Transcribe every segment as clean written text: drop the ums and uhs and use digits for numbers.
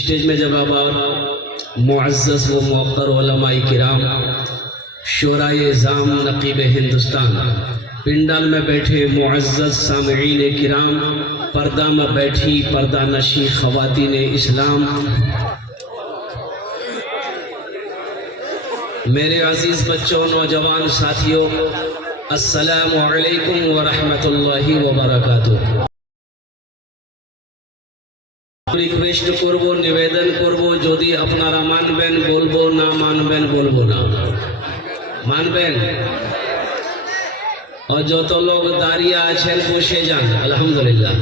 Stage में जब आप मुअज़्ज़ज़ व मुअक्कर उलमाए किराम शुराए ज़ाम नक़ीब हिंदुस्तान पिंडाल में बैठे मुअज़्ज़ज़ सामईन किराम पर्दा में बैठी पर्दा नशी ख़वातीन इस्लाम मेरे अजीज़ बच्चों नौजवान साथियों अस्सलामु अलैकुम व रहमतुल्लाहि व बरकातुहू। रिक्वेस्ट करबो निवेदन करबो यदि अपनारा मानबेन बोलबो ना मानबेन बोलबो ना मानबेन और जो तो लोग दारिया आछेन बसे जान अल्हम्दुलिल्लाह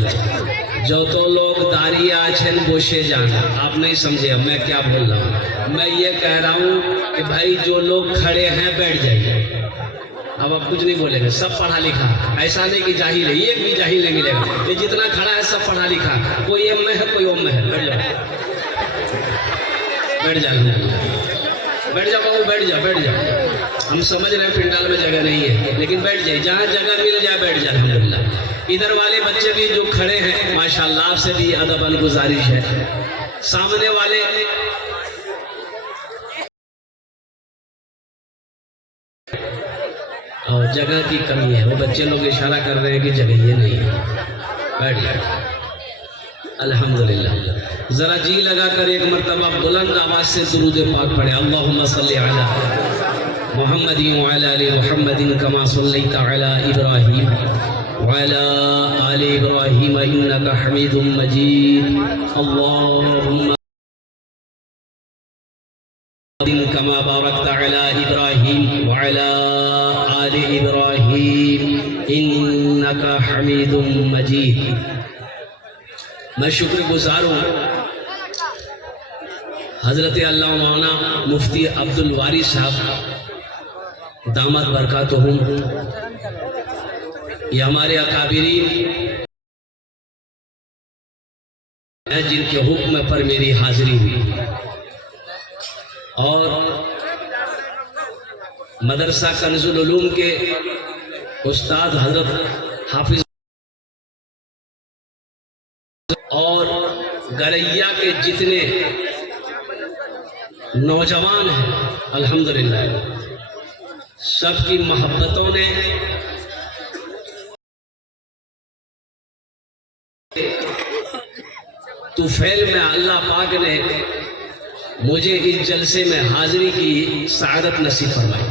जो तो लोग दारिया आछेन बसे जान। आप नहीं समझे मैं क्या बोल रहा हूँ। मैं ये कह रहा हूँ कि भाई जो लोग खड़े हैं बैठ जाइए। अब आप कुछ नहीं बोलेंगे, सब पढ़ा लिखा, ऐसा नहीं कि जाहिल है, एक भी जाहिल नहीं मिलेगा। ये जितना खड़ा है सब पढ़ा लिखा, कोई एम में है कोई ओम में है। बैठ जाओ बैठ जाओ बैठ जाओ बाबू बैठ जाओ बैठ जाओ। हम समझ रहे हैं पिंडाल में जगह नहीं है लेकिन बैठ जाए, जहाँ जगह मिल जाए बैठ जाए अल्हम्दुलिल्लाह। इधर वाले बच्चे भी जो खड़े हैं माशाअल्लाह आपसे भी अदबन गुजारिश है। सामने वाले और जगह की कमी है, वो बच्चे लोग इशारा कर रहे हैं कि जगह ये नहीं है। बैठ जाए अल्हम्दुलिल्लाह। जरा जी लगाकर एक मर्तबा बुलंद आवाज से दुरूद पाक पढ़े। अल्लाहुम्मा सल्ली अला मुहम्मदिन व अला आलि मुहम्मदिन कमा सल्लैता अला इब्राहीम व अला आलि इब्राहीम इन्नका हमीदुम मजीद। अल्लाहुम्मा कमा बारकता अला इब्राहीम व अला आलि इब्राहीम इन्नका हमीदुम मजीद। मैं शुक्रगुजार हूँ हजरत अल्लाह मौलाना मुफ्ती अब्दुल वारी साहब दामद बरकातुहुम, ये हमारे अकाबिरीन हैं जिनके हुक्म पर मेरी हाजिरी हुई। और मदरसा कंजुल उलूम के उस्ताद हजरत हाफिज और गरैया के जितने नौजवान हैं अल्हम्दुलिल्लाह सबकी मोहब्बतों ने तुफैल में अल्लाह पाक ने मुझे इस जलसे में हाजिरी की सआदत नसीब फरमाई।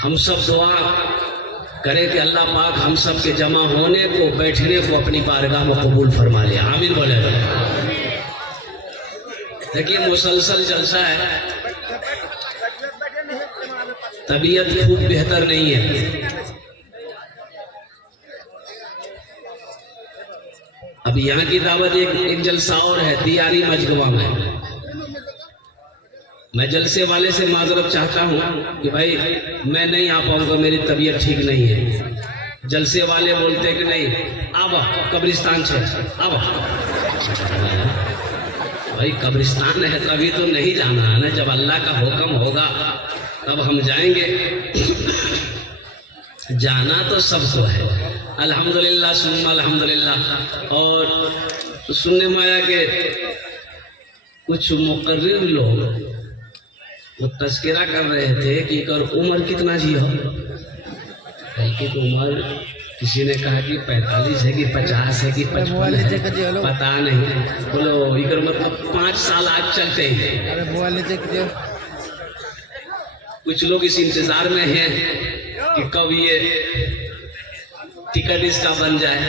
हम सब दुआ करें कि अल्लाह पाक हम सब के जमा होने को बैठने को अपनी बारगाह में कबूल फरमा ले। आमीन बोले। देखिए मुसलसल जलसा है, तबीयत खूब बेहतर नहीं है। अब यहाँ की दावत एक जलसा और है दियारी मजगवा में। मैं जलसे वाले से माजरत चाहता हूँ कि भाई मैं नहीं आ पाऊंगा, मेरी तबीयत ठीक नहीं है। जलसे वाले बोलते कि नहीं आवा कब्रिस्तान से आवा। भाई कब्रिस्तान है तो अभी तो नहीं जाना है ना, जब अल्लाह का हुक्म होगा तब हम जाएंगे। जाना तो सबको है, अल्हम्दुलिल्लाह सुन्ना अल्हम्दुलिल्लाह। और सुनने में आया कि कुछ मुकर्रिर लोग वो तस्करा कर रहे थे कि कर उम्र कितना जी हो, कि उम्र किसी ने कहा कि 45 है कि 50 है कि 55 है, पता नहीं। बोलो इकर मतलब 5 साल आज चलते हैं। कुछ लोग इस इंतजार में हैं कि कब ये टिकट इसका बन जाए।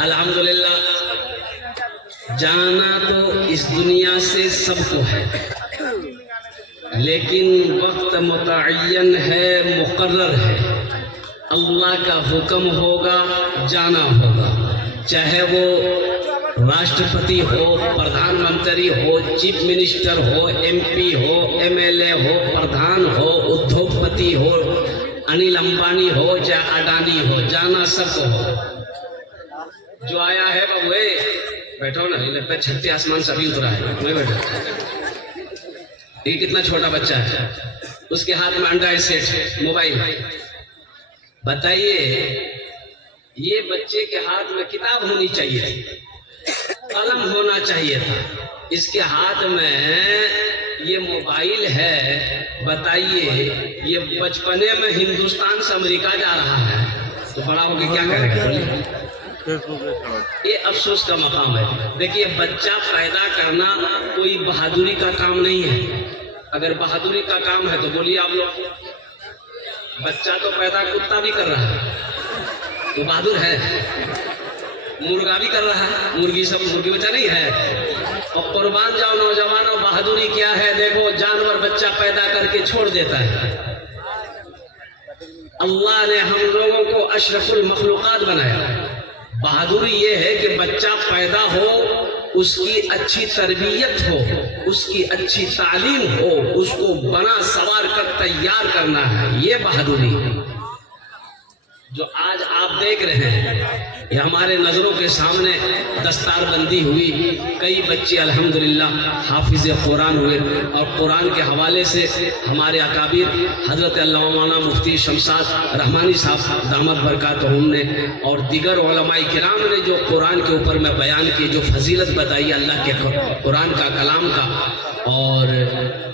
अल्हम्दुलिल्लाह जाना तो इस दुनिया से सबको है, लेकिन वक्त मुतअय्यन है, मुकर्रर है। अल्लाह का हुक्म होगा जाना होगा, चाहे वो राष्ट्रपति हो, प्रधानमंत्री हो, चीफ मिनिस्टर हो, MP हो, MLA हो, प्रधान हो, उद्योगपति हो, अनिल अंबानी हो, चाहे अडानी हो, जाना सबको हो। जो आया है बाबू बैठो ना, लगता है छठे आसमान से अभी उतरा है। मैं बैठो, ये कितना छोटा बच्चा है, उसके हाथ में एंड्रॉइड सेट मोबाइल। बताइए ये बच्चे के हाथ में किताब होनी चाहिए, कलम होना चाहिए था, इसके हाथ में ये मोबाइल है। बताइए ये बचपने में हिंदुस्तान से अमेरिका जा रहा है तो बड़ा होकर क्या करेगा? ये अफसोस का मकाम है। देखिए बच्चा पैदा करना कोई बहादुरी का काम नहीं है। अगर बहादुरी का काम है तो बोलिए आप लोग, बच्चा तो पैदा कुत्ता भी कर रहा है तो बहादुर है, मुर्गा भी कर रहा है, मुर्गी सब मुर्गी बच्चा नहीं है। और कुर्बान जाओ नौजवानों, बहादुरी क्या है? देखो जानवर बच्चा पैदा करके छोड़ देता है। अल्लाह ने हम लोगों को अशरफुल मखलूकात बनाया। बहादुरी ये है कि बच्चा पैदा हो, उसकी अच्छी तरबियत हो, उसकी अच्छी तालीम हो, उसको बना सवार कर तैयार करना है, ये बहादुरी है। जो आज आप देख रहे हैं ये हमारे नज़रों के सामने दस्तारबंदी हुई, कई बच्चे अल्हम्दुलिल्लाह हाफिज कुरान हुए और कुरान के हवाले से हमारे अकाबिर हज़रत अल्लामा मुफ्ती शमशाद रहमानी साहब दामद बरकातहुम ने और दीगर उलमाए किराम ने जो कुरान के ऊपर में बयान की, जो फजीलत बताई अल्लाह के कुरान का कलाम का, और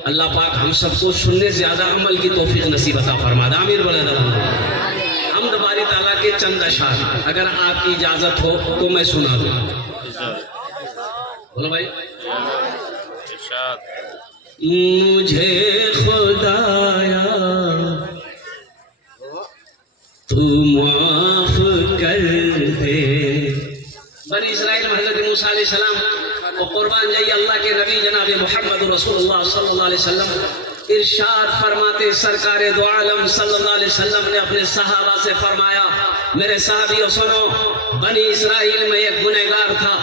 अल्लाह पाक हम सबको सुनने से ज़्यादा अमल की तौफीक नसीब अता फरमा। आमीन बोले। हमद बारी ताला के चंद अशार अगर आपकी इजाजत हो तो मैं सुना दूं। बोलो भाई। मुझे खुदाया तू माफ कर दे। बनी इस्राइल में हज़रत मूसा अलैहिस्सलाम और कुर्बान जाइए अल्लाह के नबी जनाब मोहम्मद रसूलुल्लाह सल्लल्लाहु अलैहि वसल्लम इरशाद फरमाते, सरकारे दो आलम सल्लल्लाहु अलैहि वसल्लम ने अपने सहाबा से फरमाया, मेरे साहबियों सुनो, बनी इस्राइल में एक गुनहगार था,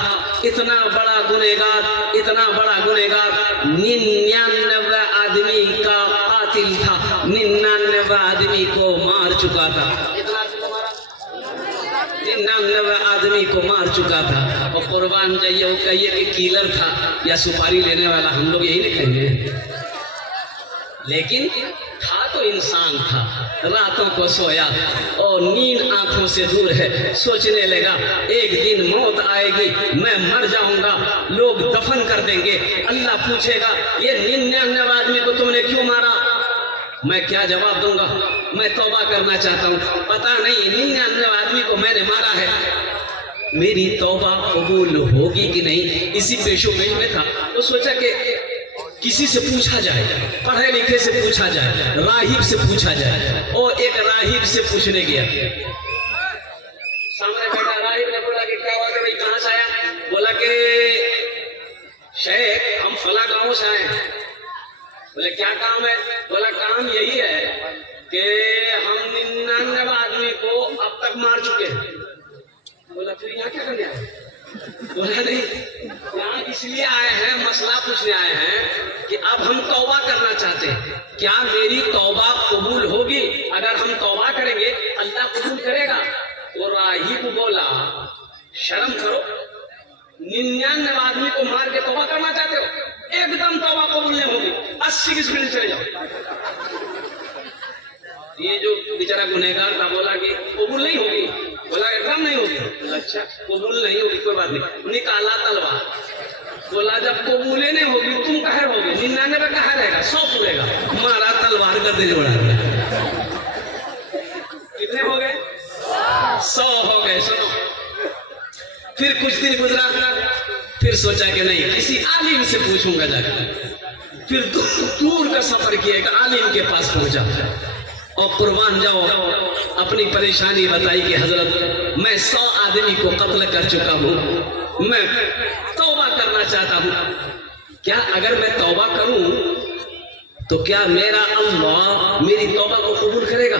इतना बड़ा गुनहगार, इतना बड़ा गुनहगार, 99 आदमी का कातिल था, 99 आदमी को मार चुका था। 99 आदमी को मार चुका था। और कुर्बान जाइए वो कहिए कि किलर था या सुपारी लेने वाला, हम लोग यही लिखेंगे, लेकिन था तो इंसान था। रातों को सोया और नींद आंखों से दूर है, सोचने लगा एक दिन मौत आएगी, मैं मर जाऊंगा, लोग दफन कर देंगे, अल्लाह पूछेगा ये 99 आदमी को तुमने क्यों मारा? मैं क्या जवाब दूंगा? मैं तौबा करना चाहता हूँ, पता नहीं 99 आदमी को मैंने मारा है, मेरी तौबा कबूल होगी कि नहीं, इसी पेशोपेश में था। तो सोचा कि किसी से पूछा जाए, पढ़े लिखे से पूछा जाए, राहिब से पूछा जाए। और एक राहिब से पूछने गया, सामने बैठा राहिब ने बोला कि क्या बात है भाई, कहाँ से आया? बोला कि शेख हम फला गांव से आए। बोले क्या काम है? बोला काम यही है कि हम 99 आदमी को अब तक मार चुके हैं। बोला फिर यहाँ क्या करने आए? बोला नहीं, यहाँ इसलिए आए हैं, मसला पूछने आए हैं कि अब हम तौबा करना चाहते हैं, क्या मेरी तौबा कबूल होगी? अगर हम तौबा करेंगे अल्लाह कबूल करेगा? तो राही को बोला शर्म करो, 99 आदमी को मार के तौबा करना चाहते हो? एकदम तौबा कबूल नहीं होगी, 80 की स्पीड चले जाओ। ये जो बेचारा गुनहगार था बोला कि कबूल नहीं होगी, बोला एकदम नहीं होगी। अच्छा कबूल नहीं होगी कोई बात नहीं, निकाला तलवार, बोला जब कबूले नहीं होगी तुम कहे होगे, 99 कहा रहेगा, 100 पूरेगा, मारा तलवार कर देने बढ़ा गया। कितने हो गए? 100 हो गए। सुनो, फिर कुछ दिन गुजरा, फिर सोचा कि नहीं किसी आलिम से पूछूंगा जाकर, फिर दूर का सफर किया, एक आलिम के पास पहुंचा और कुर्बान जाओ अपनी परेशानी बताई कि हजरत मैं 100 आदमी को कत्ल कर चुका हूँ, मैं तौबा करना चाहता हूँ, क्या अगर मैं तौबा करूं तो क्या मेरा अल्लाह मेरी तौबा को कबूल करेगा?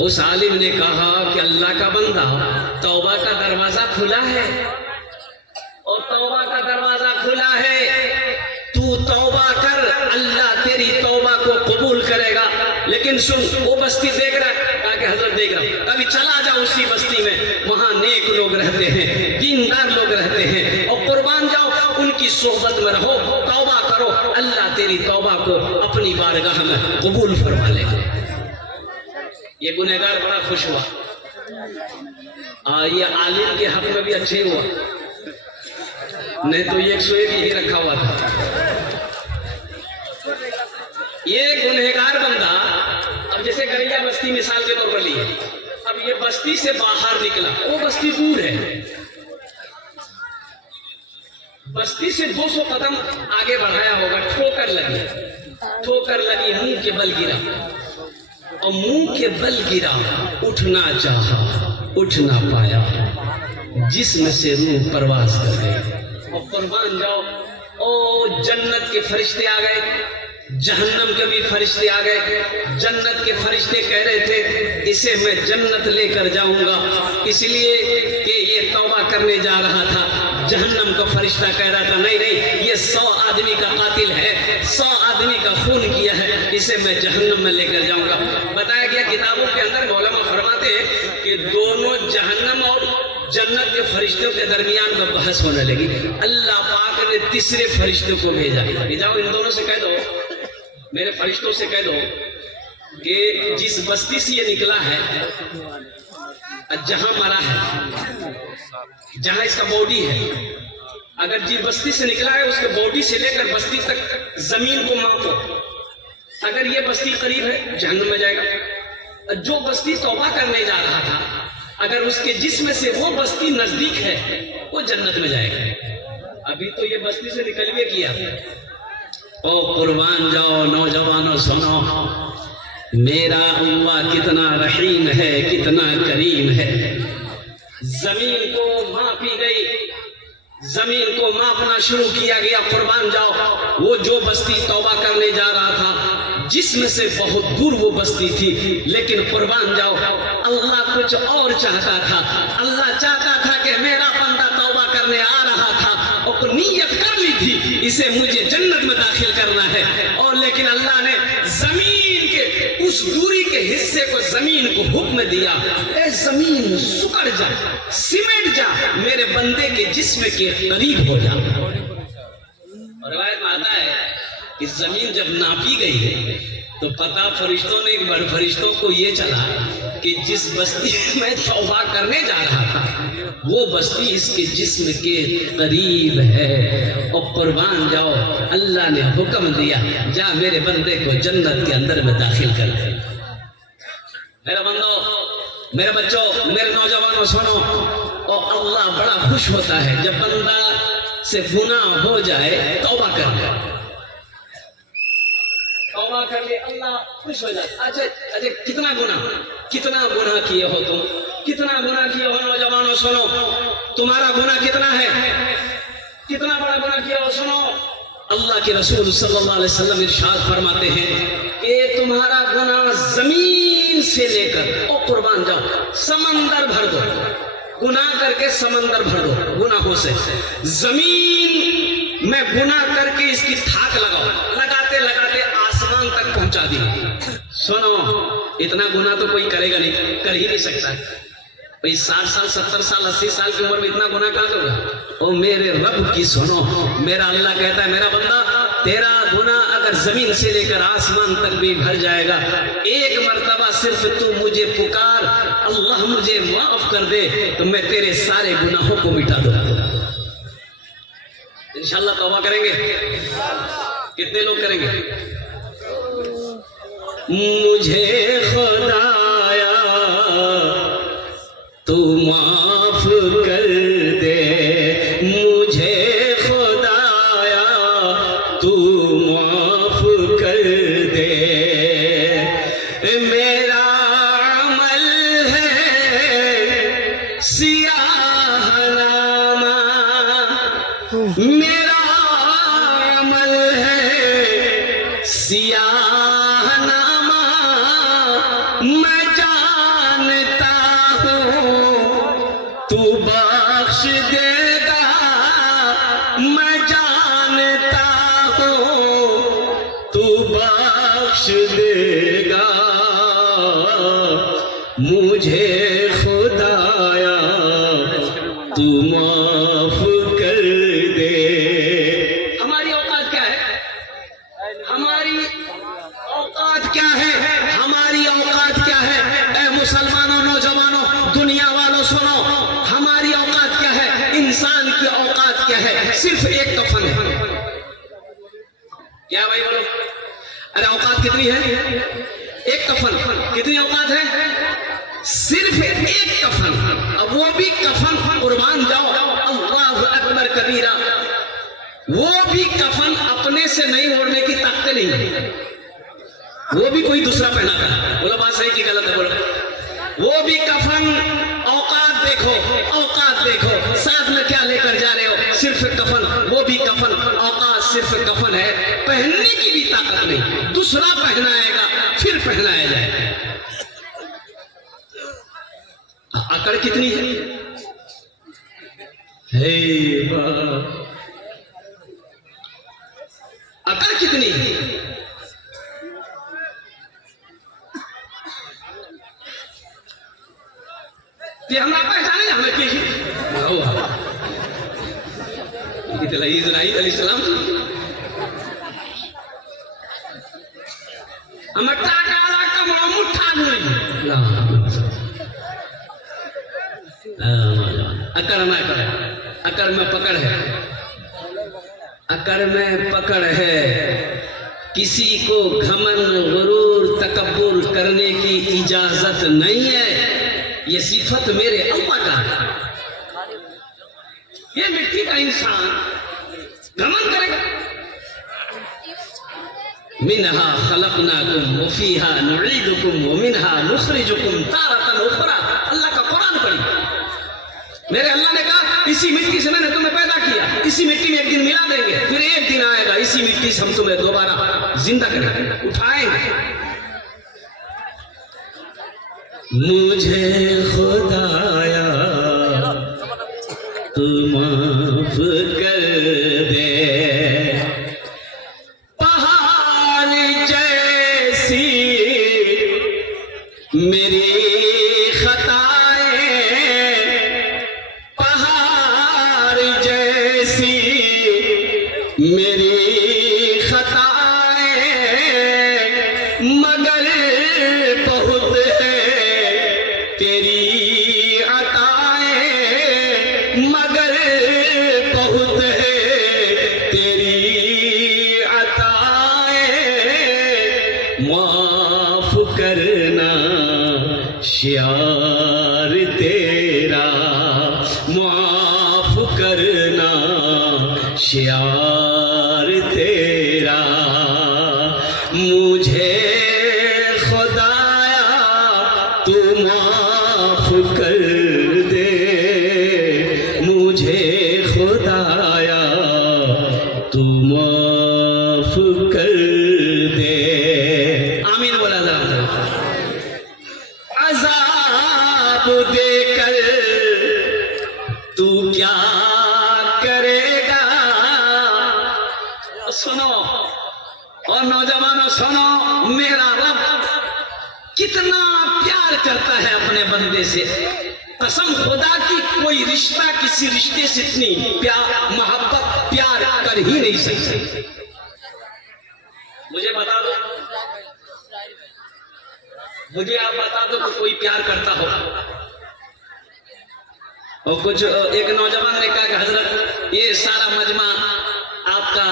उस आलिम ने कहा कि अल्लाह का बंदा, तौबा का दरवाजा खुला है और तौबा का दरवाजा खुला है, तू तौबा कर, अल्लाह तेरी तौबा को कबूल करेगा। लेकिन सुन, वो बस्ती देख रहा है, कहा कि हजरत देख रहा हूं, कभी चला जाओ उसी बस्ती में, वहां नेक लोग रहते हैं, दीनदार लोग रहते हैं, और कुर्बान जाओ उनकी सोहबत में रहो, तौबा करो, अल्लाह तेरी तौबा को अपनी बारगाह में कबूल फरमा लेगा। ये गुनहगार बड़ा खुश हुआ, ये आलिम के हक में भी अच्छे हुआ, नहीं तो 101 यही रखा हुआ था। ये गुनहगार बंदा, अब जैसे गरैया बस्ती मिसाल के तौर पर ली है, अब ये बस्ती से बाहर निकला, वो बस्ती दूर है, बस्ती से 200 कदम आगे बढ़ाया होगा, ठोकर लगी, मुंह के बल गिरा, और मुंह के बल गिरा, उठना चाहा, उठ ना पाया, जिस्म से रूह परवाज कर गई। और कुर्बान जाओ, ओ जन्नत के फरिश्ते आ गए, जहन्नम के भी फरिश्ते आ गए। जन्नत के फरिश्ते कह रहे थे इसे मैं जन्नत लेकर जाऊंगा, इसलिए कि ये तौबा करने जा रहा था। जहन्नम का फरिश्ता कह रहा था नहीं नहीं, ये 100 आदमी का कातिल है, 100 आदमी का खून किया है, इसे मैं जहन्नम में लेकर जाऊंगा। बताया गया किताबों के अंदर मौलाना फरमाते हैं कि दोनों जहन्नम और जन्नत के फरिश्तों के दरमियान में बहस होने लगी। अल्लाह पाक ने तीसरे फरिश्तों को भेजा, जाओ इन दोनों से कह दो, मेरे फरिश्तों से कह दो कि जिस बस्ती से ये निकला है, जहां मरा है, जहां इसका बॉडी है, अगर जिस बस्ती से निकला है उसके बॉडी से लेकर बस्ती तक जमीन को मापो, अगर ये बस्ती करीब है जहन्नम में जाएगा। जो बस्ती तौबा करने जा रहा था, अगर उसके जिस्म से वो बस्ती नजदीक है, वो जन्नत में जाएगा। अभी तो ये बस्ती से निकल के किया। ओ कुर्बान जाओ नौजवानों, सुनो, मेरा अल्लाह कितना रहीम है, कितना करीम है। जमीन को मापी गई, जमीन को मापना शुरू किया गया। कुर्बान जाओ, वो जो बस्ती तौबा करने जा रहा था, जिसमें से बहुत दूर वो बस्ती थी, लेकिन कुर्बान जाओ अल्लाह कुछ और चाहता था। अल्लाह चाहता था कि मेरा बंदा तौबा करने आ रहा था और नीयत कर ली थी इसे मुझे जन्नत में दाखिल करना है, और लेकिन अल्लाह ने जमीन के उस दूरी के हिस्से को जमीन को हुक्म दिया, ए जमीन सुकड़ जा, सिमट जा, मेरे बंदे के जिस्म के करीब हो जा। रिवायत में आता है कि जमीन जब नापी गई तो पता फरिश्तों ने एक बड़े फरिश्तों को ये चला कि जिस बस्ती में तौबा करने जा रहा था वो बस्ती इसके जिस्म के करीब है। और कुर्बान जाओ, अल्लाह ने हुक्म दिया, जा मेरे बंदे को जन्नत के अंदर में दाखिल कर दे। मेरा बंदो, मेरे बच्चों, मेरे नौजवानों, सुनो, और अल्लाह बड़ा खुश होता है जब बंदा से गुनाह हो जाए, तौबा कर ले, तौबा कर ले, अल्लाह खुश हो जाए। अच्छा, कितना गुनाह किए हो तुम, कितना गुनाह किए हो नौजवानों, सुनो, तुम्हारा गुनाह कितना है, कितना बड़ा गुनाह किया हो। सुनो, अल्लाह के रसूल सल्लल्लाहु अलैहि वसल्लम इरशाद फरमाते हैं कि तुम्हारा गुनाह जमीन से लेकर, ओ कुर्बान जाओ, समंदर भर दो, गुनाह करके समंदर भर दो गुनाहों से, जमीन में गुनाह करके इसकी थाक लगाओ, लगाते लगाते आसमान तक पहुंचा दी। सुनो, इतना गुनाह तो कोई करेगा नहीं, कर ही नहीं सकता। भाई 60 साल 70 साल 80 साल की उम्र में इतना गुनाह कहां से होगा? ओ मेरे रब की सुनो, मेरा अल्लाह कहता है मेरा बंदा तेरा गुनाह अगर जमीन से लेकर आसमान तक भी भर जाएगा, एक मर्तबा सिर्फ तू मुझे पुकार, अल्लाह मुझे माफ कर दे, तो मैं तेरे सारे गुनाहों को मिटा दूंगा। इंशाल्लाह तौबा करेंगे। कितने लोग करेंगे? मुझे खुदाया तू माफ कर दे, मुझे खुदाया तू माफ कर दे, मेरा अमल है सियाहनामा, मेरा अमल है सियाहनामा, मैं जानता तू बख्श देगा, मैं जानता हूँ तू बख्श देगा, मुझे खुदाया तू माफ कर दे। हमारी औकात क्या है? हमारी औकात क्या है? हमारी औकात क्या है? ऐ मुसलमानों, नौजवानों, दुनिया वालों सुनो, हमारी औकात क्या है? इंसान की औकात क्या है? सिर्फ एक कफन है। क्या भाई बोलो? अरे औकात कितनी है? एक कफन। कितनी औकात है? सिर्फ एक कफन। अब वो भी कफन कुर्बान जाओ, अल्लाह अकबर कबीरा, वो भी कफन अपने से नहीं ओढ़ने की ताकत नहीं है, वो भी कोई दूसरा पहनाता है। बोलो बात सही कि गलत है? बोलो। वो भी कफन, औकात देखो, औकात देखो, साथ में क्या लेकर जा रहे हो? सिर्फ कफन। वो भी कफन, औकात सिर्फ कफन है, पहनने की भी ताकत नहीं, दूसरा पहनाएगा फिर पहनाया जाएगा। अकड़ कितनी है? अकड़ कितनी है? कि हम आप पहचाने हमें कि इस्राइल अलैहिस्सलाम हमें टाकाला कमरा मुट्ठा नहीं अकड़ में अकड़ में पकड़ है, अकड़ में पकड़ है। किसी को घमंड, गुरूर, तकब्बुर करने की इजाजत नहीं है। ये सिफत मेरे अल्लाह का है। ये मिट्टी का इंसान घमंड करेगा। मिनहा खलकनाकुम व फीहा नुईदुकुम व मिनहा नुखरिजुकुम तारतन उखरा। अल्लाह का कुरान पढ़ी। मेरे अल्लाह ने कहा इसी मिट्टी से मैंने तुम्हें पैदा किया, इसी मिट्टी में एक दिन मिला देंगे, फिर एक दिन आएगा इसी मिट्टी से हम तुम्हें दोबारा जिंदा करेंगे, उठाएंगे। मुझे खुदाया तू माफ कर दे, पहाड़ जैसी मेरी मेरी खताएं, मगर बहुत है तेरी अताएं, मगर बहुत है तेरी अताएं, माफ करना शियार तेरा, माफ करना शियार तेरा, मुझे खुदाया तू माफ कर दे, मुझे खुदाया तू माफ कर दे। आमीन बोला जरा। अज़ाब देकर सुनो और नौजवानों सुनो, मेरा रब कितना प्यार करता है अपने बंदे से। कसम खुदा की कोई रिश्ता किसी रिश्ते से इतनी मोहब्बत प्यार कर ही नहीं सकती। मुझे बता दो, मुझे आप बता दो कि कोई प्यार करता हो। और कुछ एक नौजवान ने कहा कि हजरत ये सारा मजमा आपका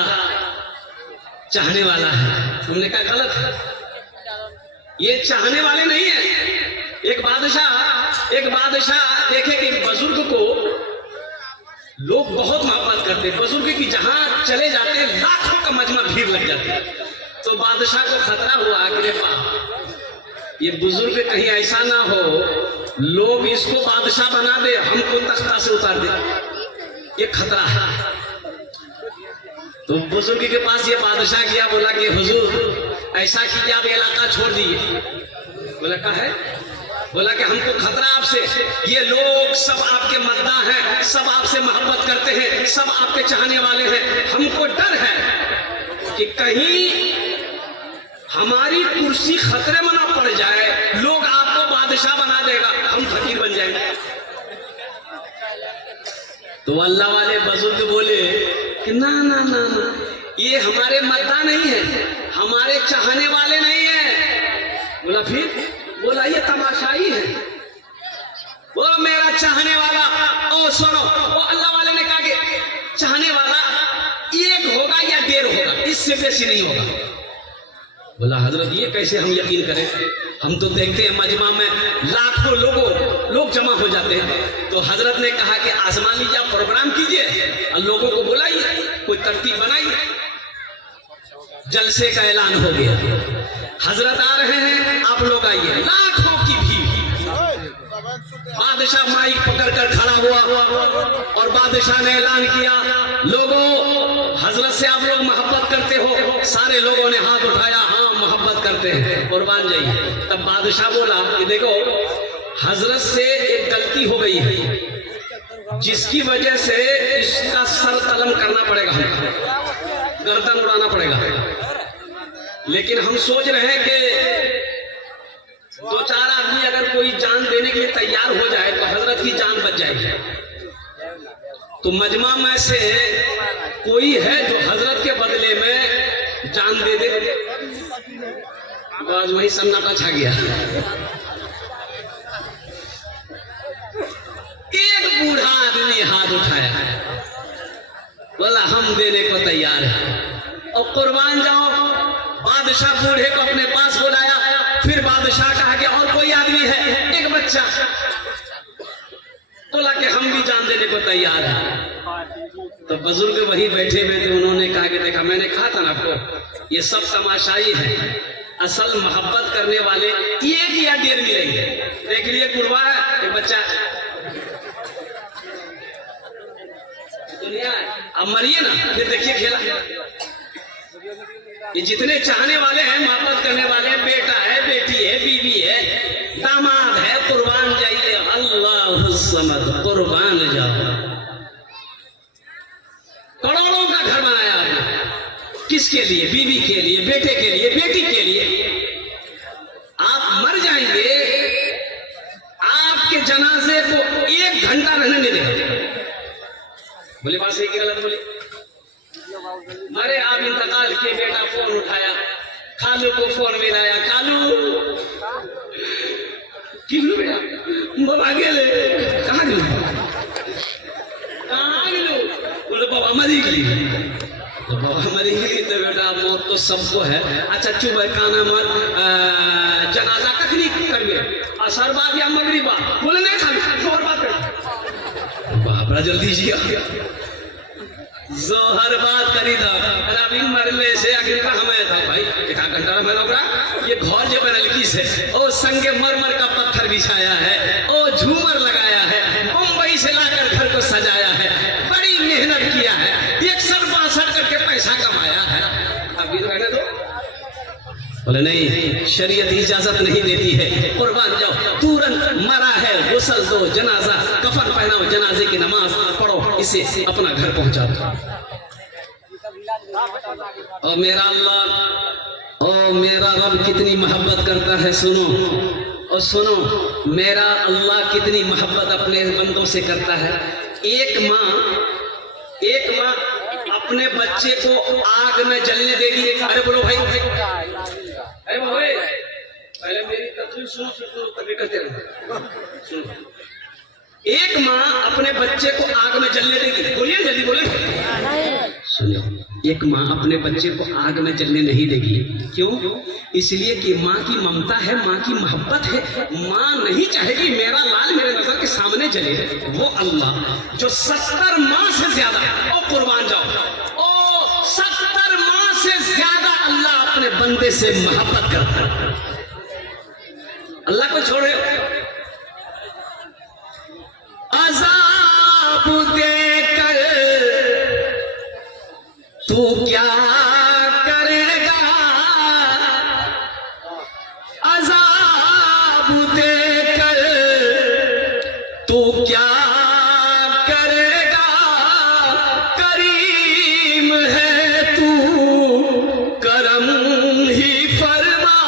चाहने वाला है। हमने कहा गलत है, ये चाहने वाले नहीं है। एक बादशाह देखे कि बुजुर्ग को लोग बहुत मोहब्बत करते, बुजुर्ग की जहां चले जाते लाखों का मजमा भीड़ लग जाती है। तो बादशाह को खतरा हुआ कि रे बाप, ये बुजुर्ग कहीं ऐसा ना हो लोग इसको बादशाह बना दे, हमको तख्ता से उतार दे, ये खतरा है। तो बुजुर्ग के पास ये बादशाह गया, बोला कि हुजूर ऐसा कीजिए आप इलाका छोड़ दिए। बोला क्या है? बोला कि हमको खतरा आपसे, ये लोग सब आपके मद्दा हैं, सब आपसे मोहब्बत करते हैं, सब आपके चाहने वाले हैं। हमको डर है कि कहीं हमारी कुर्सी खतरे में ना पड़ जाए, लोग आपको बादशाह बना देगा, हम फकीर बन जाएंगे। तो अल्लाह वाले बुजुर्ग बोले कि ना ना ना ना, ये हमारे मद्दा नहीं है, हमारे चाहने वाले नहीं है। बोला फिर? बोला ये तमाशाई है। वो मेरा चाहने वाला, ओ सुनो, वो अल्लाह वाले ने कहा कि चाहने वाला एक होगा या डेढ़ होगा, इससे बेसी नहीं होगा। बोला हजरत ये कैसे हम यकीन करें, हम तो देखते हैं मजमा में लाखों लोग जमा हो जाते हैं। तो हजरत ने कहा कि आजमा लीजिए, प्रोग्राम कीजिए और लोगों को बुलाइए, कोई तरतीब बनाइए। जलसे का ऐलान हो गया, हजरत आ रहे हैं, आप लोग आइए। लाखों की भीड़, बादशाह माइक पकड़कर खड़ा हुआ और बादशाह ने ऐलान किया, लोगों हजरत से आप लोग मोहब्बत करते हो? सारे लोगों ने हाथ उठाया, हाँ मोहब्बत करते हैं, कुर्बान जाइए। तब बादशाह बोला कि देखो हजरत से एक गलती हो गई है, जिसकी वजह से इसका सर कलम करना पड़ेगा, हमको गर्दन उड़ाना पड़ेगा। लेकिन हम सोच रहे हैं कि दो चार आदमी अगर कोई जान देने के लिए तैयार हो जाए तो हजरत की जान बच जाएगी। तो मजमा में से कोई है जो हजरत के बदले में जान दे दे? आज वही सन्नाटा छा गया। एक बूढ़ा आदमी हाथ उठाया, बोला हम देने को तैयार है और कुर्बान जाओ। बादशाह बूढ़े को अपने पास बुलाया, फिर बादशाह कहा कि और कोई आदमी है? एक बच्चा। बोला कि हम भी जान देने को तैयार हैं। तो बुजुर्ग वही बैठे हुए थे, उन्होंने कहा कि देखा मैंने कहा था ना आपको, ये सब तमाशाई है, असल मोहब्बत करने वाले एक या डेढ़ मिलेंगे। देख लिए कुर्बा एक बच्चा, दुनिया अब मरिए ना, फिर देखिए खेला। ये जितने चाहने वाले हैं, मोहब्बत करने वाले, बेटा है, बेटी है, बीवी है, दामाद है, कुर्बान जाइए। अल्लाह समद, कुर्बान जाओ। करोड़ों का घर बनाया आपने, किसके लिए? बीवी के लिए, बेटे के लिए, बेटी के लिए। आप मर जाएंगे, आपके जनाजे को 1 घंटा रहने नहीं देगा। बोले बात सही कि गलत बोले? अरे आप इंतकाल किए, बेटा फोन उठाया, खालू को फोन मिलाया, खालू किलो बेटा बाबा गेले, कहाँ गेलो? कहाँ गेलो? बोले बाबा मरी गई। तो बाबा मरी गई तो बेटा मौत तो सबको है। अच्छा चुप है, काना मत, जनाजा कखनी करबे, असर बात या मगरिबा? बोले नहीं खाली और बात कर। बाबा जल्दी जी जोहर बात करी था, अभी मरले से अगर का हमें था भाई एक घंटा में लोग ये घर जो बनल की से ओ संगे मरमर का पत्थर बिछाया है, ओ झूमर लगाया है, मुंबई से लाकर घर को सजाया है, बड़ी मेहनत किया है, 162 करके पैसा कमाया है। अभी रहने दो। बोले नहीं, शरीयत इजाजत नहीं देती है, कुर्बान जाओ। तुरंत मरा है, गुस्ल दो, जनाजा कफन पहनाओ, जनाजे की नमाज पढ़ो, इसे अपना घर पहुंचा दो। और मेरा अल्लाह और मेरा रब कितनी मोहब्बत करता है। सुनो और सुनो, मेरा अल्लाह कितनी मोहब्बत अपने बंदों से करता है। एक माँ अपने बच्चे को आग में जलने देगी। अरे बोलो भाई, अरे भाई पहले मेरी तकलीफ सुनो, तभी करते रहो। सुनो, एक माँ अपने बच्चे को आग में जलने देगी। बोलिए जल्दी बोले। सुनो, एक माँ अपने बच्चे को आग में जलने नहीं देगी। क्यों? इसलिए कि माँ की ममता है, माँ की मोहब्बत है। माँ नहीं चाहेगी मेरा लाल मेरे नजर के सामने जले। वो अल्लाह जो 70 माँ से ज्यादा, ओ कुर्बान जाओ, ओ 70 माँ से ज्यादा अल्लाह अपने बंदे से मोहब्बत करता है। अल्लाह को छोड़े, अज़ाब देकर तू क्या करेगा, अज़ाब देकर तू क्या करेगा, करीम है तू करम ही फरमा,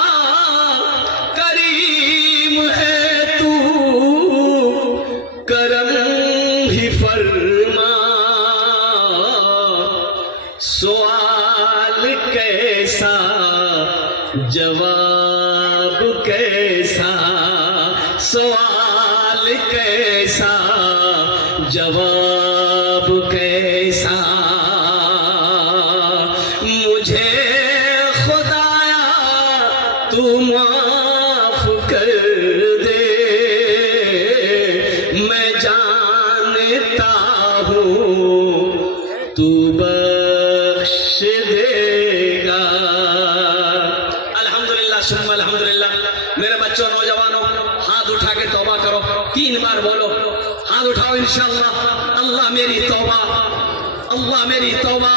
करीम है तू करम ही फरमा। सवाल कैसा जवाब कैसा, सवाल कैसा जवाब कैसा, मुझे खुदाया तू माफ कर दे, मैं जानता हूँ तू बख्श देगा। अल्हम्दुलिल्लाह सुम्मा अल्हम्दुलिल्लाह। मेरे बच्चों, नौजवानों, हाथ उठा के तौबा करो। 3 बार बोलो, हाथ उठाओ इंशाअल्लाह। अल्लाह मेरी तौबा, अल्लाह मेरी तौबा,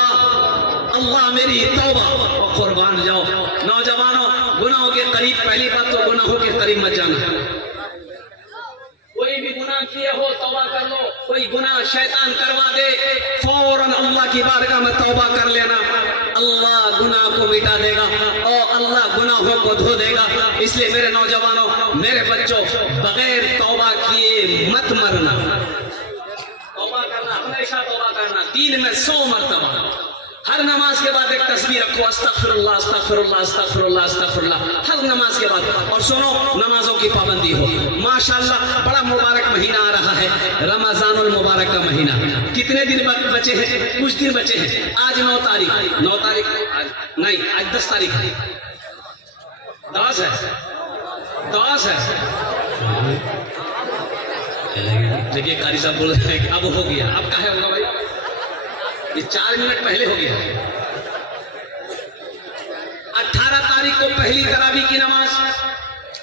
अल्लाह मेरी तौबा। और कुर्बान जाओ। नौजवानों, गुनाहों के करीब, पहली बात तो गुनाहों के करीब मत जाना। कोई भी गुनाह किए हो तौबा कर लो। कोई गुनाह शैतान करवा दे, फौरन अल्लाह की बारगाह में तौबा कर लेना। अल्लाह गुनाह को मिटा देगा और अल्लाह गुनाहों को धो देगा। इसलिए मेरे नौजवानों, मेरे बच्चों, बगैर तौबा किए मत मरना। तौबा करना, हमेशा तौबा करना, दिन में 100 मरतबा। हर नमाज के बाद एक तस्बीह रखो, अस्तगफिरुल्लाह अस्तगफिरुल्लाह अस्तगफिरुल्लाह अस्तगफिरुल्लाह, हर नमाज के बाद। और सुनो, नमाजों की पाबंदी हो। माशाअल्लाह, बड़ा मुबारक महीना आ रहा है, रमजानुल मुबारक का महीना। कितने दिन बचे हैं? कुछ दिन बचे हैं। आज 9 तारीख, 9 तारीख नहीं, आज 10 तारीख है। 10 है, 10 है। देखिए कारी साहब बोल रहे हैं कि अब हो गया। अब कहा होगा भाई? ये 4 मिनट पहले हो गया। 18 तारीख को पहली तरावी की नमाज,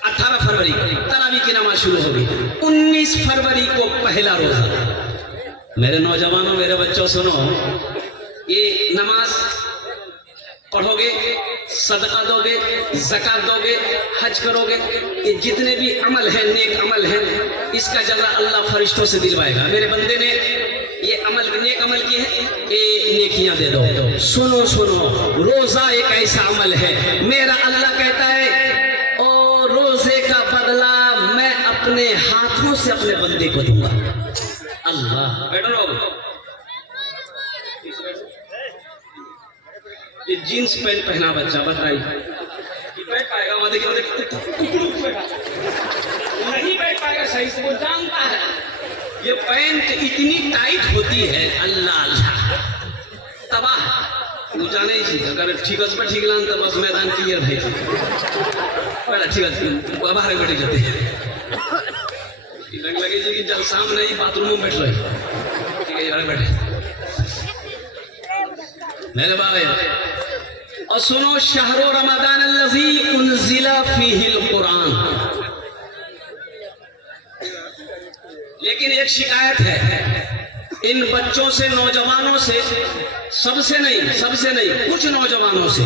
18 फरवरी तरावी की नमाज शुरू होगी। 19 फरवरी को पहला रोजा। मेरे नौजवानों, मेरे बच्चों, सुनो, ये नमाज पढ़ोगे, सदका दोगे, ज़कात दोगे, हज करोगे, ये जितने भी अमल हैं, नेक अमल हैं, इसका जज़ा अल्लाह फरिश्तों से दिलवाएगा। मेरे बंदे ने ये अमल, नेक अमल किए हैं, ये नेकियां दे दो। सुनो सुनो, रोजा एक ऐसा अमल है, मेरा अल्लाह कहता है, ओ रोजे का बदला मैं अपने हाथों से अपने बंदे को दूंगा। अल्लाह, बैठो लोग। ये जीन्स पैंट पहना बच्चा, बताइए बैठ पाएगा? वहां देखिए, नहीं बैठ पाएगा सही से, वो जानता है। ये पैंट इतनी टाइट होती है, अल्लाह अल्लाह, तबाह। वो जाने ही, अगर ठीक पर ठीक लान तो बस मैदान क्लियर भाई। बड़ा ठीक है, बाहर बैठे जाते हैं, रंग लगे जी कि जब सामने ही बाथरूम में बैठ रहे। ठीक है, यार बैठे मेरे बाबा। और सुनो, शहरो रमजान अल्लज़ी उन्ज़िला फ़ीहिल कुरान। लेकिन एक शिकायत है इन बच्चों से, नौजवानों से, सबसे नहीं, कुछ नौजवानों से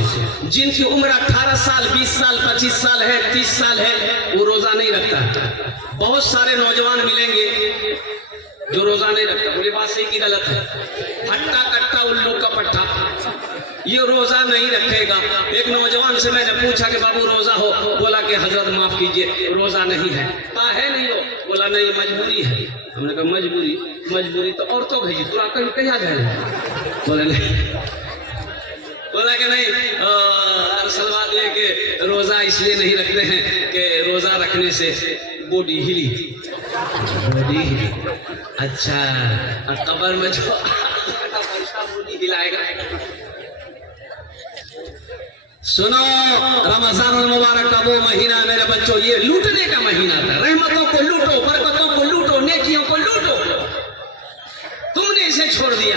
जिनकी उम्र 18 साल, 20 साल, 25 साल है, 30 साल है, वो रोजा नहीं रखता। बहुत सारे नौजवान मिलेंगे जो रोजा नहीं रखता। पूरी बात सही की गलत है? हट्टा कट्टा उल्लू का पट्टा। ये रोजा नहीं रखेगा। एक नौजवान से मैंने पूछा कि बाबू रोजा हो? बोला कि हजरत माफ कीजिए रोजा नहीं है। कहा है नहीं हो? बोला नहीं मजबूरी है। हमने कहा मजबूरी तो औरतों की, तो आप कहीं क्या जाए? बोले नहीं, बोला कि नहीं सलवार ये कि रोजा इसलिए नहीं रखते हैं कि रोजा रखने से बॉडी हिली। अच्छा, कब्र में जो बॉडी हिलाएगा। सुनो, रमजान मुबारक का वो महीना मेरे बच्चों, ये लूटने का महीना था। रहमतों को लूटो, बरकतों को लूटो, नेकियों को लूटो। तुमने इसे छोड़ दिया।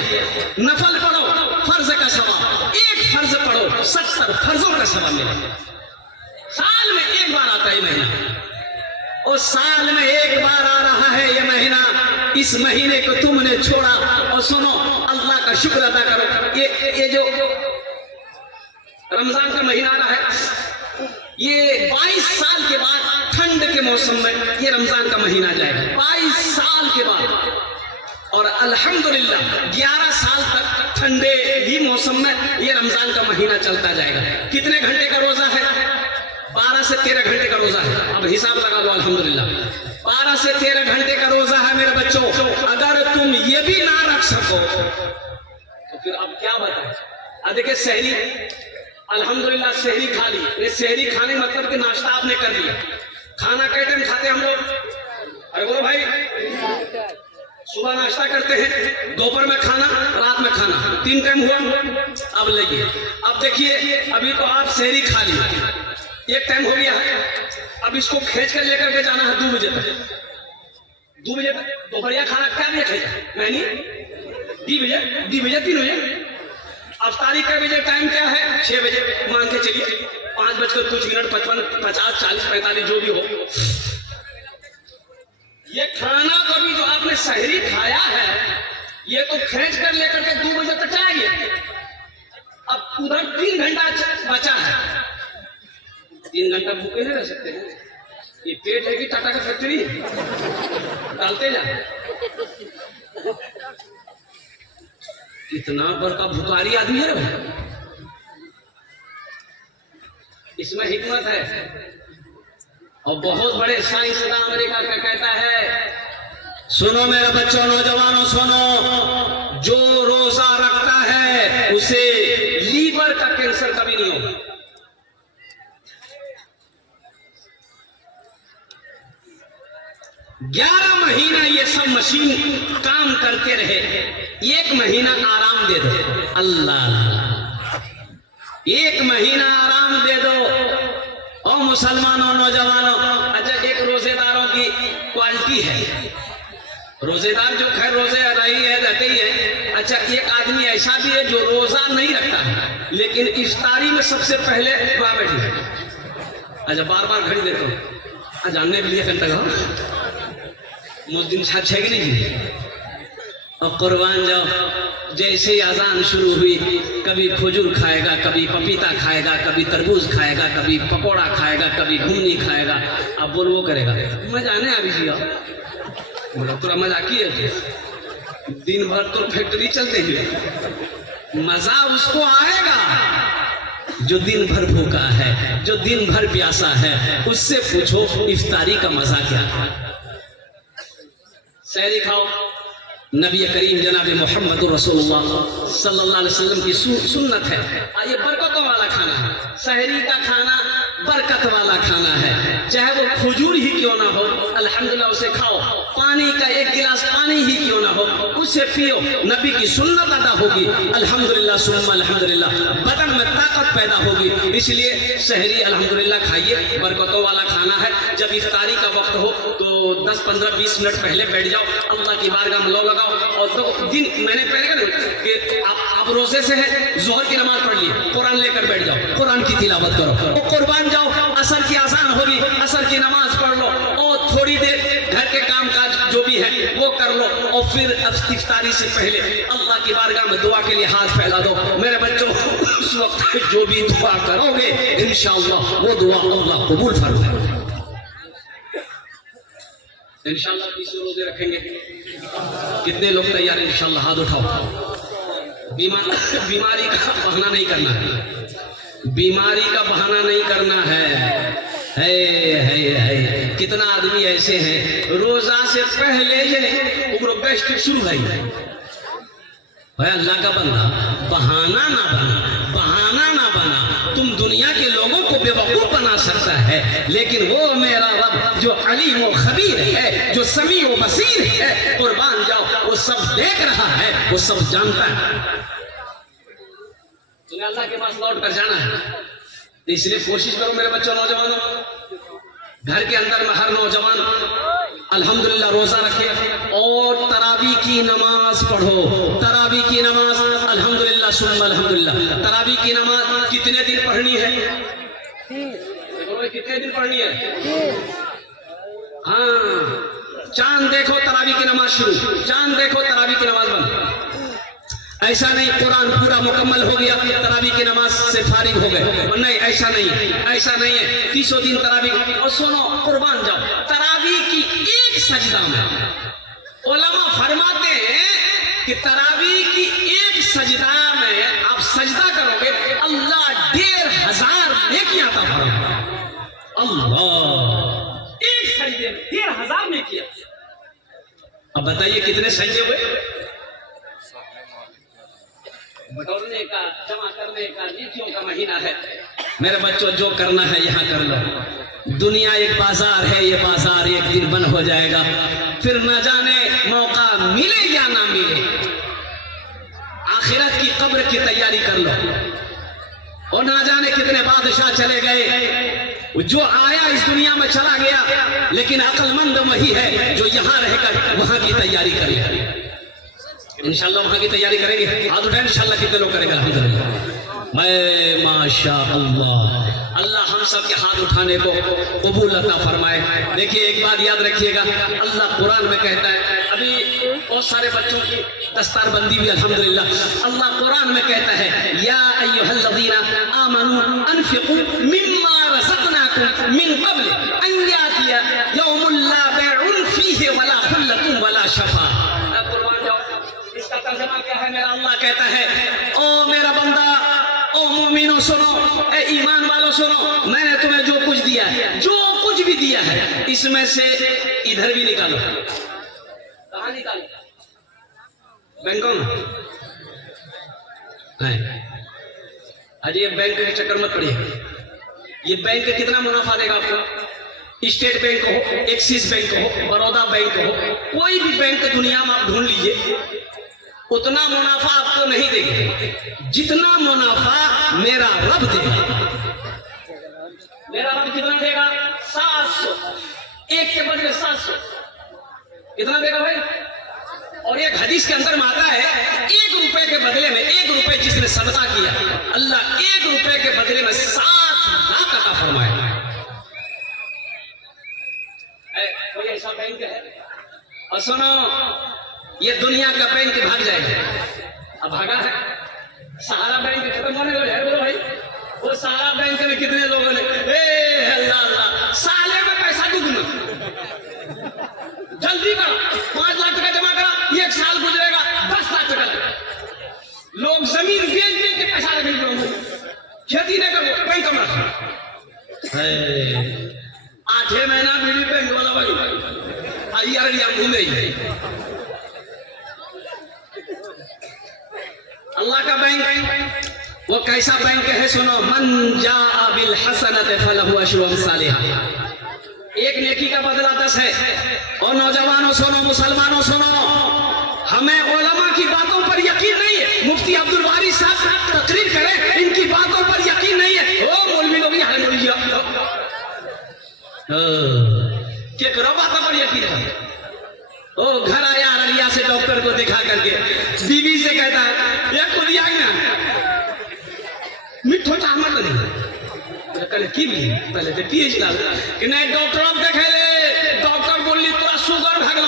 नफल पढ़ो, फर्ज का सवाब, एक फर्ज पढ़ो 70 फर्जों का सवाब मिला। साल में एक बार आता है महीना, और साल में एक बार आ रहा है ये महीना। इस महीने को तुमने छोड़ा। और सुनो, अल्लाह का शुक्र अदा करो। ये जो रमजान का महीना आ रहा है, ये 22 साल के बाद ठंड के मौसम में ये रमजान का महीना जाएगा। 22 साल के बाद। और अल्हम्दुलिल्लाह 11 साल तक ठंडे ही मौसम में ये रमजान का महीना चलता जाएगा। कितने घंटे का रोजा है? 12 से 13 घंटे का रोजा है। अब हिसाब लगा लो। अल्हम्दुलिल्लाह 12 से 13 घंटे का रोजा है मेरे बच्चों। अगर तुम ये भी ना रख सको तो फिर अब क्या बताएं? देखिए सहरी, अल्हम्दुलिल्लाह सहरी खा ली। ये सहरी खाने मतलब कि नाश्ता आपने कर लिया। खाना कई टाइम खाते हम लोग? अरे बोलो भाई, सुबह नाश्ता करते हैं, दोपहर में खाना, रात में खाना, 3 टाइम हुआ। अब लइए, अब देखिए, अभी तो आप सहरी खा ली, एक टाइम हो गया है। अब इसको खींच कर लेकर के जाना है 2 बजे तक। 2 बजे तक दोपहरिया खाना क्या नहीं खाएगा? नहीं, 2 बजे 3 बजे। अब तारीख का बजे टाइम क्या है? 6 बजे मान के चलिए। 5 बजकर कुछ मिनट, 55, 50, 40, 45 जो भी हो। ये खाना कभी जो आपने सहरी खाया है, ये तो खींच कर लेकर के 2 बजे तक जाएंगे। अब उधर 3 घंटा बचा है। 3 घंटा भूखे नहीं रह सकते हैं। ये पेट है कि टाटा का फैक्ट्री? डालते जा। कितना बड़का भुकारी आदमी है रे। इसमें हिकमत है। और बहुत बड़े साइंसदान अमेरिका का कहता है, सुनो मेरे बच्चों, नौजवानों सुनो, जो रोजा रखता है उसे लीवर का कैंसर कभी नहीं होगा। 11 महीना ये सब मशीन काम करते रहे, 1 महीना आराम दे दो। अल्लाह, 1 महीना आराम दे दो। और मुसलमानों, नौजवानों, अच्छा एक रोजेदारों की क्वालिटी है। रोजेदार जो खैर रोजे रही है, रहते ही है। अच्छा एक आदमी ऐसा भी है जो रोजा नहीं रखता है, लेकिन इफ्तारी में सबसे पहले वहां बैठी है। अच्छा बार बार घड़ी देखो, जानने के लिए घंटा मुस्लिम छाप है कि नहीं? और कुर्बान जाओ, जैसे अजान शुरू हुई, कभी खजूर खाएगा, कभी पपीता खाएगा, कभी तरबूज खाएगा, कभी पकोड़ा खाएगा, कभी घुमनी खाएगा। अब बोल वो करेगा मजा नहीं अभी जी। बोला थोड़ा मजाकी है, दिन भर तो फैक्ट्री चलते हुए मजा उसको आएगा जो दिन भर भूखा है, जो दिन भर प्यासा है। उससे पूछो इफ्तारी का मजा क्या है। सहरी खाओ, नबी करीम जनाब मोहम्मद रसूलुल्लाह सल्लल्लाहु अलैहि वसल्लम की सुन्नत है। ये बरकतों वाला खाना है। सहरी का खाना बरकत वाला खाना है, चाहे वो खजूर ही क्यों ना हो, अल्हम्दुलिल्लाह उसे खाओ। पानी का 1 गिलास पानी ही क्यों ना हो, उससे पियो, नबी की सुन्नत अदा होगी। अल्हम्दुलिल्लाह सुम्मा अल्हम्दुलिल्लाह, बदन में ताकत पैदा होगी। इसलिए सहरी अल्हम्दुलिल्लाह खाइए, बरकतों वाला खाना है। जब इफ्तारी का वक्त हो तो 10, 15, 20 मिनट पहले बैठ जाओ, अल्लाह की बारगाह में लो लगाओ। और तो दिन मैंने पहले कि आप रोजे से है, जोहर की नमाज पढ़ लिए, कुरान लेकर बैठ जाओ, कुरान की तिलावत करो, कुर्बान जाओ। असर की आसान होगी, असर की नमाज पढ़ लो, और थोड़ी देर घर के काम काज जो भी है वो कर लो। और फिर इफ्तारी से पहले अल्लाह की बारगाह में दुआ के लिए हाथ फैला दो। मेरे बच्चों, उस वक्त जो भी दुआ करोगे इंशाअल्लाह वो दुआ अल्लाह कबूल फरमाएगा। इंशाअल्लाह 20 रोजे रखेंगे। कितने लोग तैयार हैं? इंशाअल्लाह हाथ उठाओ। बीमारी का बहाना नहीं करना है, बीमारी का बहाना नहीं करना है। कितना आदमी ऐसे हैं रोजा से पहले जो बेस्ट शुरू है अल्लाह का बंदा, बहाना ना बना। तुम दुनिया के लोगों को बेवकूफ बना सकता है, लेकिन वो मेरा रब जो अलीम व खबीर है, जो समी व बसीर है, कुर्बान जाओ, वो सब देख रहा है, वो सब जानता है। तुम्हें अल्लाह के पास लौट कर जाना है, इसलिए कोशिश करो मेरे बच्चों, नौजवानों, घर के अंदर में हर नौजवान अल्हम्दुलिल्लाह रोजा रखे और तरावी की नमाज पढ़ो। तरावी की नमाज अल्हम्दुलिल्लाह सुम्मा अल्हम्दुलिल्लाह। तरावी की नमाज कितने दिन पढ़नी है? कितने दिन पढ़नी है? हाँ, चांद देखो तरावी की नमाज शुरू, चांद देखो तरावी की नमाज बंद। ऐसा नहीं कुरान पूरा मुकम्मल हो गया तरावी की नमाज से फारिग हो गए, नहीं ऐसा नहीं है। 30 दिन तरावी। और सुनो, कुर्बान जाओ, तरावी की एक सजदा में उलमा फरमाते हैं कि तरावी की एक सजदा में आप सजदा करोगे, अल्लाह 1500 नेकियां अता फरमाएगा। अल्लाह, एक सजदे में 1500 नेकियां। अब बताइए कितने सजदे हुए? बटोरने का, जमा करने का, नीतियों का महीना है। मेरे बच्चों, जो करना है यहाँ कर लो। दुनिया एक बाजार है, ये बाजार एक दिन बंद हो जाएगा, फिर न जाने मौका मिले या ना मिले। आखिरत की कब्र की तैयारी कर लो। और ना जाने कितने बादशाह चले गए, जो आया इस दुनिया में चला गया, लेकिन अक्लमंद वही है जो यहाँ रहकर वहां की तैयारी करे। इंशाल्लाह वहां की तैयारी करेंगे। हाथ उठाए इंशाल्लाह, कितने लोग करेंगे? अल्हम्दुलिल्लाह, मैं माशाअल्लाह। अल्लाह हम सब के हाथ उठाने को कबूल अता फरमाए। देखिए एक बात याद रखिएगा, अल्लाह कुरान में कहता है, अभी बहुत सारे बच्चों की दस्तारबंदी भी अल्हम्दुलिल्लाह, अल्लाह कुरान में कहता है, या अय्युहल्लज़ीना आमनू अनफिकू मिम्मा रज़क़नाकुम मिन क़ब्ल अन यातिया यौमुन ला बैउन फीहि वला खुल्लतुन वला शफा। इसका तर्जुमा क्या है? मेरा अल्लाह कहता है, ओ मेरा बंदा, ओ मोमिनो सुनो, ए ईमान वालों सुनो, मैंने तुम्हें जो कुछ दिया है, जो कुछ भी दिया है, इसमें से इधर भी निकालो। कहां निकालो? बैंकों में। अरे ये बैंक के चक्कर मत पड़िए। ये बैंक कितना मुनाफा देगा आपको? स्टेट बैंक हो, एक्सिस बैंक हो, बड़ौदा बैंक हो, कोई भी बैंक दुनिया में आप ढूंढ लीजिए, उतना मुनाफा आपको नहीं देगा जितना मुनाफा मेरा रब देगा। मेरा रब कितना देगा? 700। एक के बदले 700 कितना देगा भाई? और एक हदीस के अंदर में आता है, 1 रुपए के बदले में, 1 रुपए जिसने सदका किया, अल्लाह 1 रुपए के बदले में 7 लाख अता फरमाएगा। कोई ऐसा बैंक है? और सुनो, ये दुनिया का बैंक भाग जाएगा। अब भागा है, सहारा बैंक खत्म होने वाला है। बोलो भाई, वो सहारा बैंक में कितने लोगों ने अल्लाह साले में पैसा दुगना, जल्दी करो, 5 लाख टका जमा करा, 1 साल गुजरेगा 10 लाख टका लगा। लोग जमीन बेच के पैसा रखेंगे, खेती नहीं करो, बैंक में 8 महीना मिली बैंक वाला भाई यार घूमे। अल्लाह का बैंक वो कैसा बैंक है? सुनो, मन जाअ बिल हसनत फलहु अशरु अम्सालिहा। एक नेकी का बदला 10 है। और नौजवानों सुनो, मुसलमानों सुनो, हमें उलमा की बातों पर यकीन नहीं है। मुफ्ती अब्दुल वारिस साहब तकरीर करें, इनकी बातों पर यकीन नहीं है। ओ मौलवी लोग यहाँ बातों पर यकीन है। ओ घर आया अररिया से डॉक्टर को दिखा करके, बीवी से कहता है, ये खुद मिठो चामत नहीं कल की भी पहले तो पीएच लाल कि नहीं डॉक्टर अब देखे रे, डॉक्टर बोली तोरा शुगर भागल,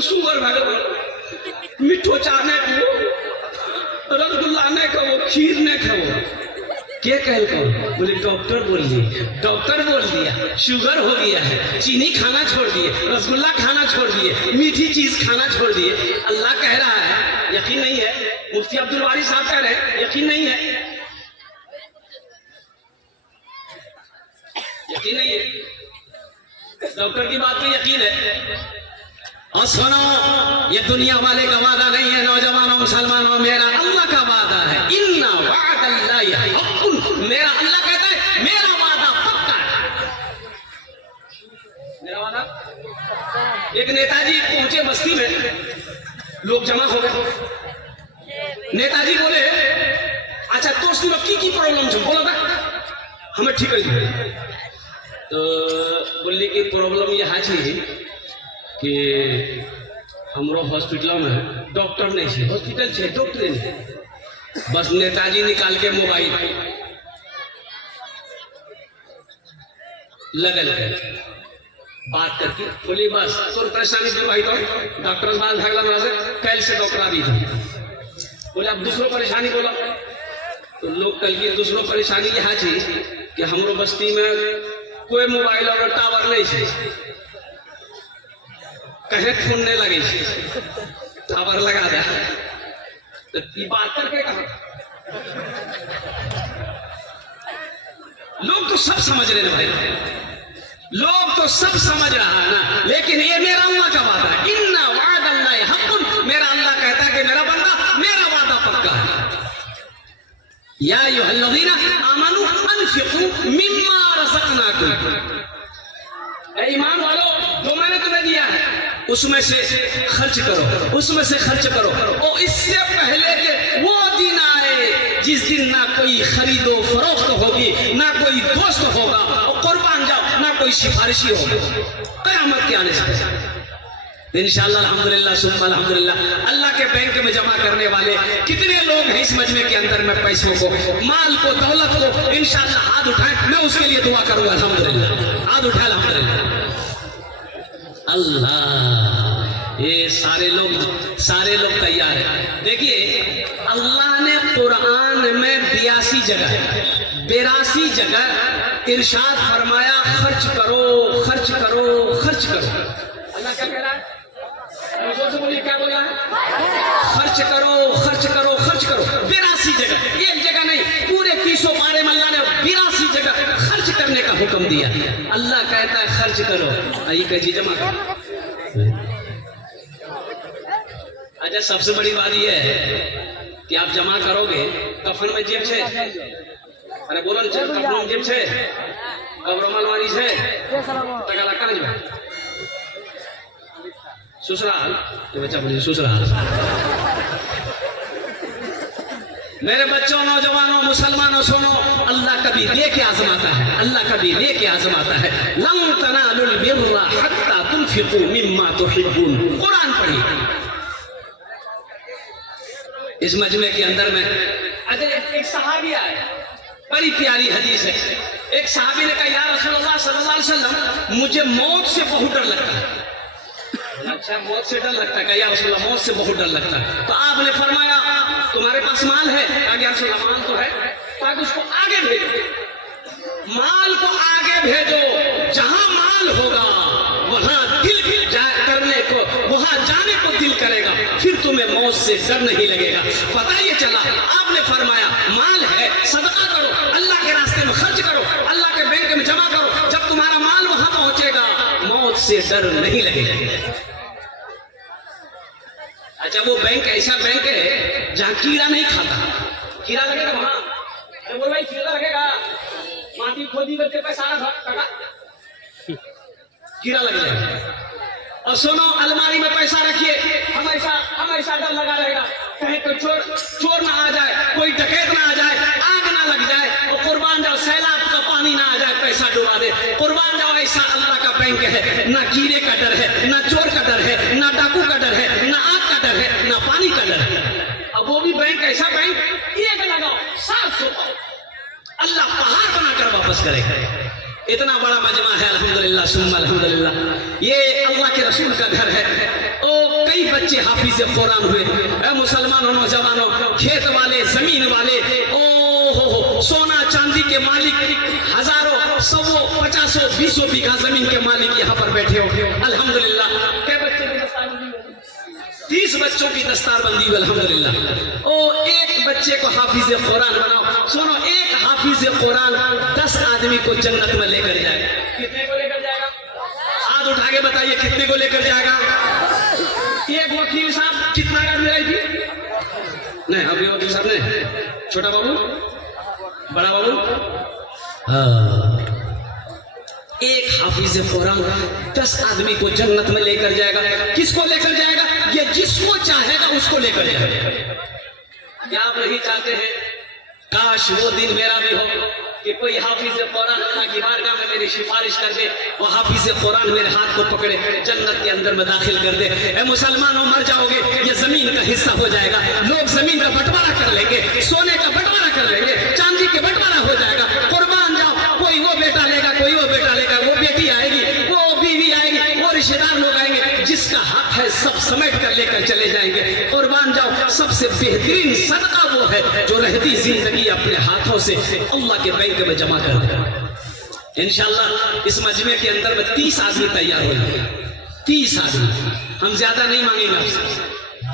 शुगर भागल, मिठो चाह नहीं खाओ, रसगुल्ला नहीं खाओ, खीर नहीं खाओ, क्या कहल कौन? बोले डॉक्टर बोल दिए। डॉक्टर बोल दिया शुगर हो गया है, चीनी खाना छोड़ दिए, रसगुल्ला खाना छोड़ दिए, मीठी चीज खाना छोड़ दिए। अल्लाह कह रहा है, यकीन नहीं है। मुफ्ती अब्दुल वारी साहब कह रहे हैं यकीन नहीं है, यकीन नहीं है। डॉक्टर की बात पे यकीन है। और सुनो, ये दुनिया वाले का वादा नहीं है, नौजवानों मुसलमानों, मेरा अल्लाह का वादा है। इन्ना वादल्लाहि हक़्क़ुन, मेरा अल्लाह कहता है मेरा वादा पक्का है। मेरा वादा। एक नेताजी पहुंचे बस्ती में, लोग जमा हो गए। नेताजी बोले अच्छा दोस्त लोग की प्रॉब्लम छो, बोलो था हमें ठीक कर दिए। तो बोली की प्रॉब्लम यहाँ थी कि हमरो हॉस्पिटल में डॉक्टर नहीं है, हॉस्पिटल से डॉक्टर नहीं। बस नेताजी निकाल के मोबाइल लगल बात करके बोली बस तोर परेशानी दूर भाई, तो डॉक्टर बाल भागला कल से डॉक्टर आ भी था। बोले अब दूसरों परेशानी बोला। तो लोग कल की दूसरों परेशानी यहाँ थी कि हमरो बस्ती में कोई मोबाइल और टावर नहीं है, कहे फोन नहीं लगे, टावर लगा दे। तो बात करके कहा लोग तो सब समझ रहे हैं भाई, लोग तो सब समझ रहा है ना, लेकिन ये मेरा अल्लाह का वादा है। इन्ना वादल्लाहि हक़्क़ुन, मेरा अल्लाह कहता है कि मेरा बंदा मेरा वादा पक्का है। या अय्युहल्लज़ीना आमनू अनफ़िक़ू मिम्मा रज़क़नाकुम, ईमान वालों जो मैंने तुम्हें दिया है उसमें से खर्च करो, उसमें से खर्च करो। और इससे पहले कि वो दिन आए जिस दिन ना कोई खरीदो फरोख्त होगी, ना कोई दोस्त होगा, और कुर्बान जाओ ना कोई सिफारिशी होगी, क़यामत के आने से। इंशाअल्लाह अल्हम्दुलिल्लाह सुम्मा अल्हम्दुलिल्लाह, अल्लाह के बैंक में जमा करने वाले कितने लोग हैं इस मजमे के अंदर में, पैसों को, माल को, दौलत को इंशाअल्लाह हाथ उठाए, मैं उसके लिए दुआ करूंगा। अल्हम्दुलिल्लाह हाथ उठाए अल्हम्दुलिल्लाह। अल्लाह, ये सारे लोग तैयार हैं। देखिए अल्लाह ने कुरान में 82 जगह 82 जगह इरशाद फरमाया खर्च करो खर्च करो खर्च करो। अल्लाह क्या कह रहा है? जोर से बोलिए, क्या बोल रहा है? खर्च करो खर्च करो खर्च करो। 82 जगह, एक जगह नहीं, पूरे 300 पारे में अल्लाह ने 82 जगह खर्च करने का हुक्म दिया। अल्लाह कहता है खर्च करो, आइए कह जमा करो। अच्छा सबसे बड़ी बात यह है कि आप जमा करोगे कफन में जेब से, अरे बोलो कफन में जेब से, कब्र मालवानी से टका लगा नहीं ससुराल, तो बच्चा बोलिए ससुराल। मेरे बच्चों, नौजवानों, मुसलमानों सुनो, अल्लाह कभी लेके आजमाता है, अल्लाह कभी लेके आजमाता है। लं तनालुल बिर्रा हत्ता तुनफिकू मिम्मा तुहिब्बून, कुरान पढ़िए। इस मजमे के अंदर में अजय एक सहाबी आया, बड़ी प्यारी हदीस है। एक सहाबी ने कहा या रसूलुल्लाह सल्लल्लाहु अलैहि वसल्लम, मुझे मौत से बहुत डर लगता है। अच्छा मौत से डर लगता है? या रसूलुल्लाह मौत से बहुत डर लगता है। तो आपने फरमाया तुम्हारे पास माल है? या रसूलुल्लाह माल तो है, ताकि उसको आगे भेजो, माल को आगे भेजो, जहां माल होगा वहां दिल करने को, वहां जाने को दिल करेगा, फिर तुम्हें मौत से डर नहीं लगेगा। पता ये चला आपने फरमाया माल है सदका करो, अल्लाह के रास्ते में खर्च करो, अल्लाह के बैंक में जमा करो, जब तुम्हारा माल वहां पहुंचेगा मौत से डर नहीं लगेगा। अच्छा वो बैंक ऐसा बैंक है जहां कीड़ा नहीं खाता, कीड़ा लगेगा वहां, अरे बोल भाई कीड़ा लगेगा, माटी खोदी करके पैसा रखा, कीड़ा लग जाएगा। और सुनो अलमारी में पैसा रखिए, हमेशा डर लगा रहेगा, कहीं कोई चोर ना आ जाए, कोई डकैत ना आ जाए, आग ना लग जाए, और कुर्बान जाओ सैलाब का पानी ना आ जाए पैसा डुबा दे, कुर्बान जाओ। ऐसा अल्लाह का बैंक है, ना कीड़े का डर है, ना चोर का डर है, ना डाकू का डर है, ना आग का डर है, ना पानी का डर है। अब वो भी बैंक ऐसा बैंक, एक लगाओ 700 अल्लाह पहाड़ बनाकर वापस करेगा। इतना बड़ा मजमा है अल्हम्दुलिल्लाह सुम्मा अल्हम्दुलिल्लाह। ये अल्लाह के रसूल का घर है। ओ कई बच्चे हाफिज कुरान हुए, मुसलमानों, नौजवानों, खेत वाले, जमीन वाले, ओ हो सोना चांदी के मालिक हजारों, सौ, पचासों, 20 बीघा जमीन के मालिक यहाँ पर बैठे हो। अल्हम्दुलिल्लाह। क्या बच्चों की दस्तारबंदी हुई? 30 बच्चों की दस्तारबंदी हुई। अल्हम्दुलिल्लाह। ओ एक बच्चे को हाफिज कुरान बनाओ। सुनो, एक हाफिज कुरान 10 आदमी को जन्नत में लेकर जाएगा। कितने को लेकर जाएगा? हाथ उठा के बताइए, कितने को लेकर जाएगा? एक वकील साहब कितना कर मिलाई थी? नहीं, अभी वकील साहब ने, छोटा बाबू, बड़ा बाबू, एक हाफिज कुरान 10 आदमी को जन्नत में लेकर जाएगा। किसको लेकर जाएगा? ये जिसको चाहेगा उसको लेकर जाएगा। क्या आप नहीं चाहते हैं काश वो दिन मेरा भी हो कि कोई हाफिज कुरान अल्लाह की बारगाह में मेरी सिफारिश कर दे, वो हाफिज कुरान मेरे हाथ को पकड़े जन्नत के अंदर में दाखिल कर दे। ए मुसलमानों, मर जाओगे, ये जमीन का हिस्सा हो जाएगा। लोग जमीन का बंटवारा कर लेंगे, सोने का बंटवारा कर लेंगे, चांदी के बंटवारा हो जाएगा। कुर्बान जाओ, कोई वो बेटा लेगा, कोई वो बेटा लेगा, वो बेटी आएगी, वो बीवी आएगी, वो रिश्तेदार लोग आएंगे। जिसका हक है सब समेट कर लेकर चले जाएंगे। कुर्बान जाओ, सबसे बेहतरीन सदका वो है जो रहती जिंदगी अपने हाथों से अल्लाह के बैंक में जमा कर दे। इंशाअल्लाह इस मजमे के अंदर में 30 आदमी तैयार हो जाएंगे। 30 आदमी, हम ज्यादा नहीं मांगेंगे आपसे।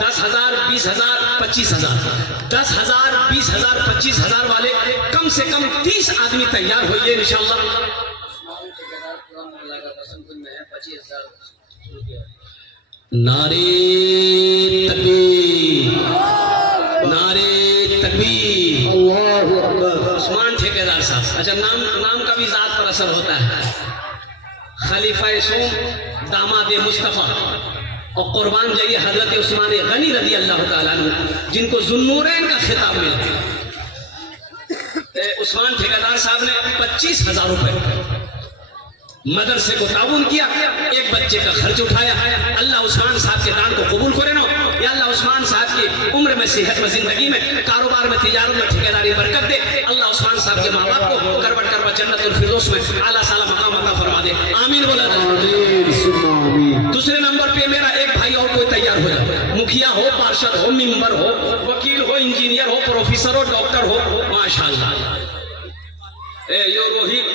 10,000, 20,000, 25,000, 10,000, 20,000, 25,000 वाले कम से कम 30 आदमी तैयार होइए इंशाअल्लाह। नारे तकबीर, नारे तकबीर। उस्मान ठेकेदार साहब, अच्छा नाम का भी जात पर असर होता है। खलीफा सोम दामाद मुस्तफ़ा और कुर्बान जाइए हजरत उस्मान गनी रज़ी अल्लाह ताला अन्हु, जिनको ज़ुन्नूरैन का खिताब मिला। उस्मान ठेकेदार साहब ने 25,000 रुपए मदरसे को ताउन किया, एक बच्चे का खर्च उठाया। अल्लाह उस्मान साहब के दान को कबूल करे ना। या अल्लाह उस्मान साहब की उम्र में, सेहत में, जिंदगी में, कारोबार में, तिजारत में, ठेकेदारी बरकत दे। अल्लाह उस्मान साहब के माँ बाप को करबट करबट जन्नतुल फिरदौस में आला साला मकाम अता फरमा दे। आमीन बोला। दूसरे नंबर पे मेरा एक भाई और कोई तैयार हो जाए, मुखिया हो, पार्षद हो, मेंबर हो, वकील हो, इंजीनियर हो, प्रोफेसर हो, डॉक्टर हो, माशाअल्लाह। यो रोहित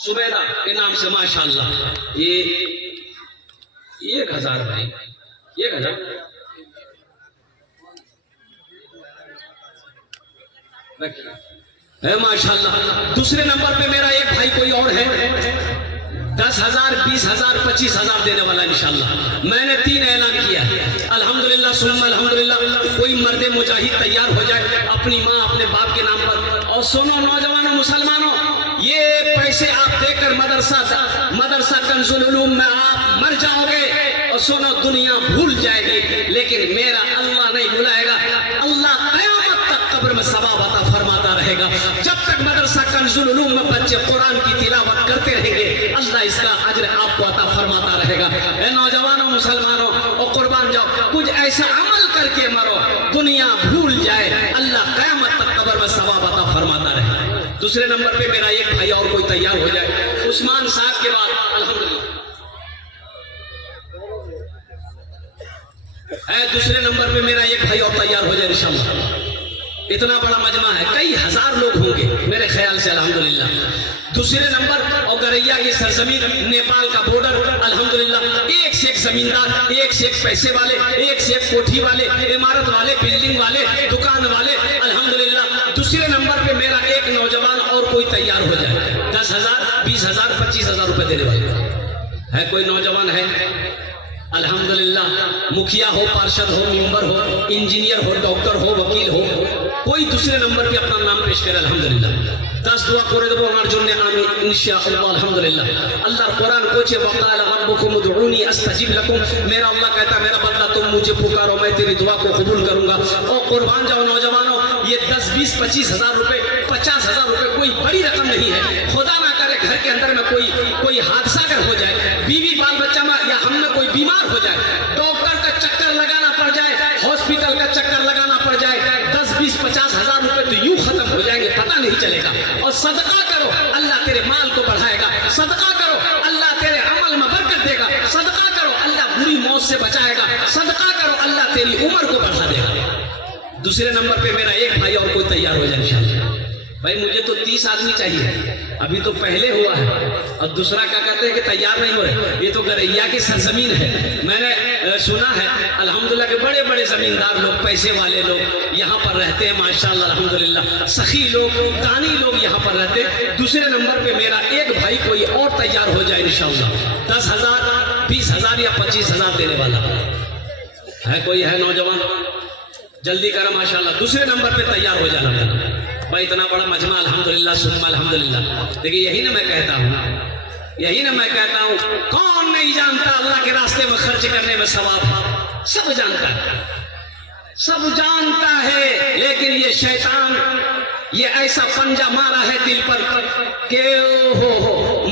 सुबेदा के नाम से माशाअल्लाह, ये 1,000 भाई, 1,000। है माशाअल्लाह। दूसरे नंबर पे मेरा एक भाई कोई और है, 10,000, 20,000, 25,000 देने वाला इंशाअल्लाह। मैंने 3 ऐलान किया है। अल्हम्दुलिल्लाह सुम्मा अल्हम्दुलिल्लाह। कोई मर्दे मुजाहिद तैयार हो जाए अपनी माँ अपने बाप के नाम पर। और सुनो नौजवानों, मुसलमानों, ये पैसे आप देकर मदरसा कंजुल उलूम में आप मर जाओगे और सुनो दुनिया भूल जाएगी, लेकिन मेरा अल्लाह नहीं भुलाएगा। अल्लाह क़यामत तक कब्र में सवाब अता फरमाता रहेगा। जब तक मदरसा कंजुल उलूम में बच्चे कुरान की तिलावत करते रहेंगे, अल्लाह इसका अज्र आपको अता फरमाता रहेगा। ए नौजवानों, मुसलमानों, और कुर्बान जाओ, कुछ ऐसा अमल करके मरो दुनिया भूल जाए, अल्लाह क़यामत तक कब्र में सवाब अता फरमाता रहेगा। दूसरे नंबर पे मेरा एक भाई और कोई तैयार हो जाए उस्मान साहब के बाद। अल्हम्दुलिल्लाह। दूसरे नंबर पे मेरा एक भाई और तैयार हो जाए इंशाअल्लाह। इतना बड़ा मजमा है, कई हजार लोग होंगे मेरे ख्याल से अल्हम्दुलिल्लाह। दूसरे नंबर और गरैया की सरजमीन, नेपाल का बॉर्डर, अल्हम्दुलिल्लाह। एक से एक जमींदार, एक से एक पैसे वाले, एक से एक कोठी वाले, इमारत वाले, बिल्डिंग वाले, दुकान वाले, अल्हम्दुलिल्लाह। दूसरे नंबर पे मेरा एक नौजवान और कोई तैयार हो जाए, 10,000, 20,000, 25,000 रुपए देने वाले है। कोई नौजवान है अल्हम्दुलिल्लाह, मुखिया हो, पार्षद हो, मेंबर हो, इंजीनियर हो, डॉक्टर हो, वकील हो, कोई दूसरे नंबर पे अपना नाम पेश करे अल्हम्दुलिल्लाह। 10 दुआ करे देबो আমার জন্য আমি ইনশাআল্লাহ আলহামদুলিল্লাহ। আল্লাহর কোরআন বলছে वक़ाल रब्बुकुम उदऊनी अस्तजिब लकुम। मेरा अल्लाह कहता है मेरा बंदा तुम मुझे पुकारो मैं तेरी दुआ को कबूल करूंगा। और कुर्बान जाओ नौजवानों, ये 10, 20, 25,000 रुपए, 50,000 रुपए कोई बड़ी रकम नहीं है। खुदा ना करे घर के अंदर में कोई हादसा अगर हो जाए, बीवी बाल बच्चा में या हम में कोई बीमार हो जाए, डॉक्टर का चक्कर लगाना पड़ जाए, हॉस्पिटल का चक्कर लगाना पड़ जाए, 10, 20, 50,000 रुपए तो यूं खत्म हो जाएंगे, पता नहीं चलेगा। और सदका करो, अल्लाह तेरे माल को बढ़ाएगा। सदका करो, अल्लाह तेरे अमल में बरकत देगा। सदका करो, अल्लाह बुरी मौत से बचाएगा। सदका करो, अल्लाह तेरी उम्र को बढ़ा देगा। दूसरे नंबर पे मेरा एक भाई और कोई तैयार हो जाए इंशाअल्लाह। भाई मुझे तो 30 आदमी चाहिए, अभी तो पहले हुआ है। और दूसरा क्या कहते हैं कि तैयार नहीं हो रहे, ये तो गरैया की सरजमीन है। मैंने सुना है अल्हम्दुलिल्लाह के बड़े बड़े जमींदार लोग, पैसे वाले लोग यहाँ पर रहते हैं माशाल्लाह अल्हम्दुलिल्लाह, सखी लोग, दानी लोग यहाँ पर रहते हैं। दूसरे नंबर पे मेरा एक भाई कोई और तैयार हो जाए इंशाअल्लाह, 10,000 20,000 या 25,000 देने वाला है। कोई है नौजवान, जल्दी करा माशाल्लाह, दूसरे नंबर पे तैयार हो जाना भाई। इतना बड़ा मजमा अल्हम्दुलिल्लाह सुम्मा अल्हम्दुलिल्लाह। देखिए यही ना मैं कहता हूँ, यही ना मैं कहता हूँ, कौन नहीं जानता अल्लाह के रास्ते में खर्च करने में सवाब, सब जानता है, सब जानता है। लेकिन ये शैतान ये ऐसा पंजा मारा है दिल पर कि हो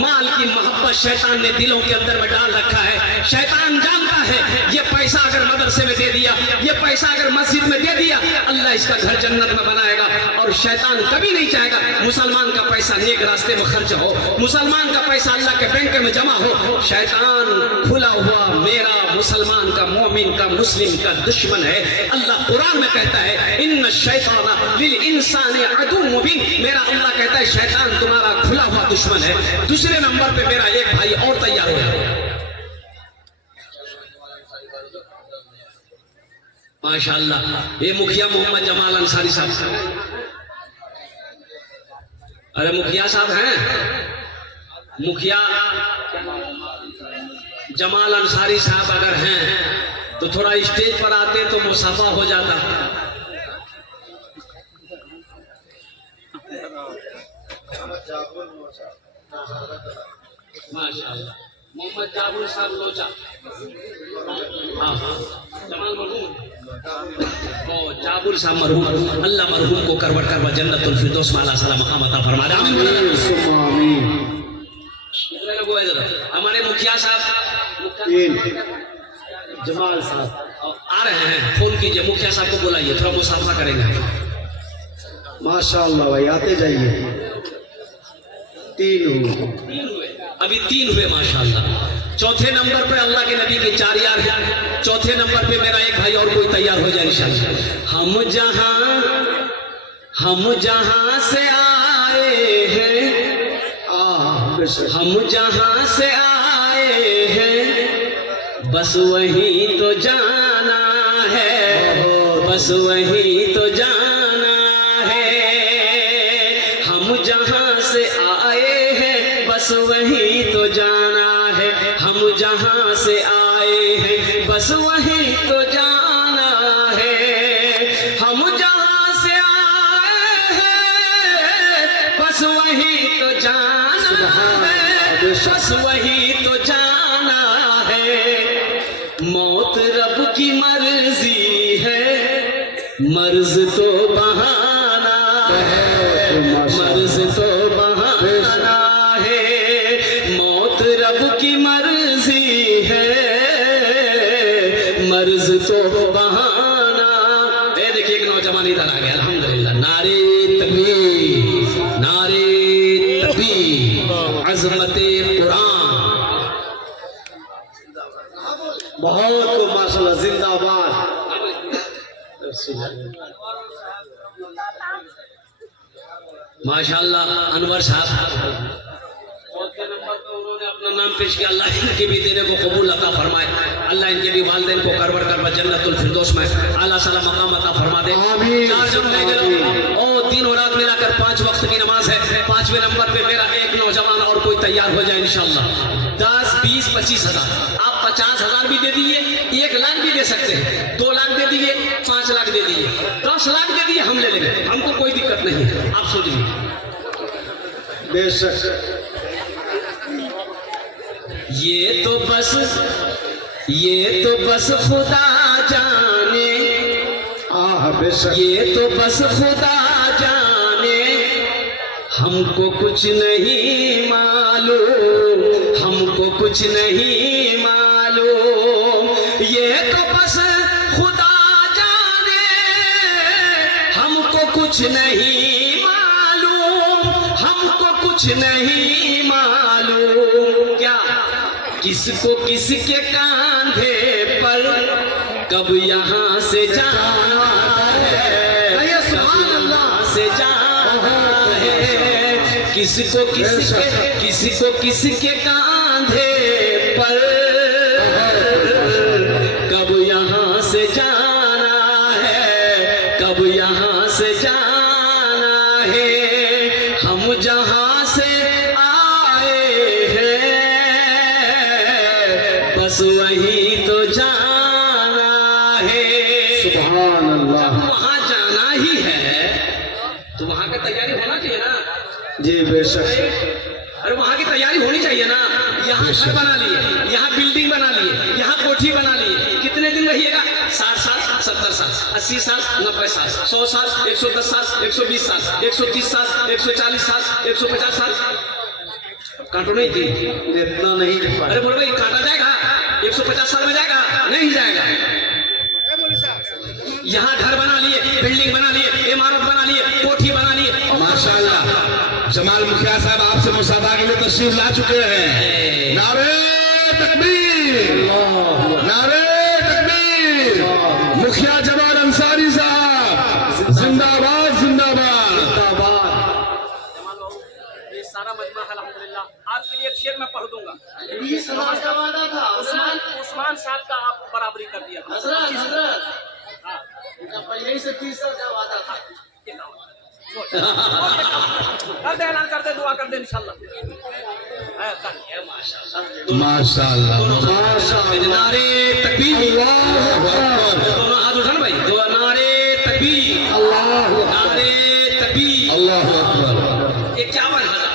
माल की मोहब्बत शैतान ने दिलों के अंदर में डाल रखा है। शैतान जानता है ये पैसा अगर मदरसे में दे दिया, ये पैसा अगर मस्जिद में दे दिया, अल्लाह इसका घर जन्नत में बनाएगा। और शैतान कभी नहीं चाहेगा मुसलमान का पैसा नेक रास्ते में खर्च हो, मुसलमान का पैसा अल्लाह के बैंक में जमा हो। शैतान खुला हुआ मेरा मुसलमान का, मोमिन का, मुस्लिम का दुश्मन है। अल्लाह कुरान में कहता है इन्न शैतान लिल इंसानी अदु मुबीन, मेरा अल्लाह कहता है शैतान तुम्हारा खुला हुआ दुश्मन है। दूसरे नंबर पे मेरा एक भाई और तैयार हो गया माशाअल्लाह, ये मुखिया मोहम्मद जमाल अंसारी साहब। अरे मुखिया साहब हैं, मुखिया जमाल अंसारी साहब अगर हैं तो थोड़ा स्टेज पर आते तो मुसाफा हो जाता। माशाअल्लाह मोहम्मद जाबुल साहब लोचा, जमाल मरहूम ओ जाबुल साहब मरहूम, अल्लाह मरहूम को करवट करवा जन्नतुल फिरदौस में अल्लाह सलाम मकाम अता फरमा दे। हमारे मुखिया साहब जमाल साहब आ रहे हैं, फोन कीजिए, मुखिया साहब को बुलाइए, थोड़ा मुसाफा करेंगे। माशाअल्लाह भाई आते जाइए। 3 हुए, अभी 3 हुए माशाअल्लाह। चौथे नंबर पे अल्लाह के नबी के 4 यार हैं। चौथे नंबर पे मेरा एक भाई और कोई तैयार हो जाए इंशाअल्लाह। हम जहां से आए हैं, हम जहां से आए हैं, बस वही तो जाना है, बस वही तो जाना है। हम जहां से आए हैं बस वही तो जाना है, हम जहां से आए हैं बस वही तो जाना है। हम जहां से आए हैं बस वही तो जाना है, बस वही तो जाना है। मौत रब की मर्जी है, मर्ज तो बहाना है, मर्ज तो बहाना है। मौत रब की मर्जी है, मर्ज तो बहाना। ये देखिए एक नौजवान इधर आ गया अल्हम्दुलिल्लाह। नारे तकबीर, नारे तकबीर, अज़मते कुरान। बहुत माशाअल्लाह जिंदाबाद। माशाअल्लाह अनवर साहब चौथे नंबर पे उन्होंने अपना नाम पेश किया। अल्लाह इनके भी देने को कबूल अता फरमाए, अल्लाह इनके भी वालिदैन को करवर करवा जन्नतुल फिरदौस में आला साला मकाम अता फरमा दे। 4 जन ले गए और 3 और रात मिलाकर 5 वक्त की नमाज है। 5वें नंबर पे मेरा एक नौजवान और कोई तैयार हो जाए इंशाअल्लाह। 10, 20, 25 हजार, आप 50,000 भी दे दीजिए, 1 लाख भी दे सकते हैं, 2 लाख दे दीजिए, 5 लाख दे दीजिए, 10 लाख दे दीजिए, हम ले लेंगे, हमको कोई दिक्कत नहीं है। आप सोच लीजिए। बेशक ये तो बस खुदा जाने, बेशक ये तो बस खुदा जाने, हमको कुछ नहीं मालूम, हमको कुछ नहीं मालूम। ये तो बस खुदा जाने, हमको कुछ नहीं मालूम, हमको कुछ नहीं मालूम। क्या किसको किसके कांधे पर कब यहाँ से जाना है, कब यहाँ से जाना है। किसके कांधे पर कब यहाँ से जाना है, कब यहाँ से जाना है, हम जहाँ से आए हैं बस वही तो जाना है। सुभान अल्लाह। जब वहाँ जाना ही है तो वहाँ का तैयारी होना चाहिए ना जी बेशक। अरे वहाँ की तैयारी होनी चाहिए ना। यहाँ घर बना लिए, यहाँ बिल्डिंग बना लिए, यहाँ कोठी बना लिए, कितने दिन रहिएगा? 60 साल, 70 साल, 80 साल, 90 साल, 100 साल, 110 साल, 120 साल, 130 साल, 140 साल, 150 साल। काटो नहीं थी इतना नहीं। अरे बोलो भाई काटा जाएगा? 150 साल में जाएगा? नहीं जाएगा। यहाँ घर बना लिए, बिल्डिंग बना लिए, इमारत बना लिए, कोठी बना लिए। माशाअल्लाह जमाल मुखिया साहब आपसे मुसाफा के लिए तशरीफ ला चुके हैं। नारे तकबीर, नारे तकबीर। मुखिया जमाल अंसारी साहब जिंदाबाद, जिंदाबाद। ये सारा मजमा है अल्हम्दुलिल्लाह। आपके लिए एक शेर मैं पढ़ दूंगा। 20 समाज का वादा था। उस्मान साहब का आप बराबरी कर दिया। पहले ही से 30 साल का वादा था। कर दे, ऐलान कर दे, दुआ कर दे इंशाल्लाह। माशाअल्लाह, माशाअल्लाह। नारे तकबीर, दोनों हाथ उठाना भाई। दो नारे तकबीर, नारे तकबीर, अल्लाहु अकबर। 51,000।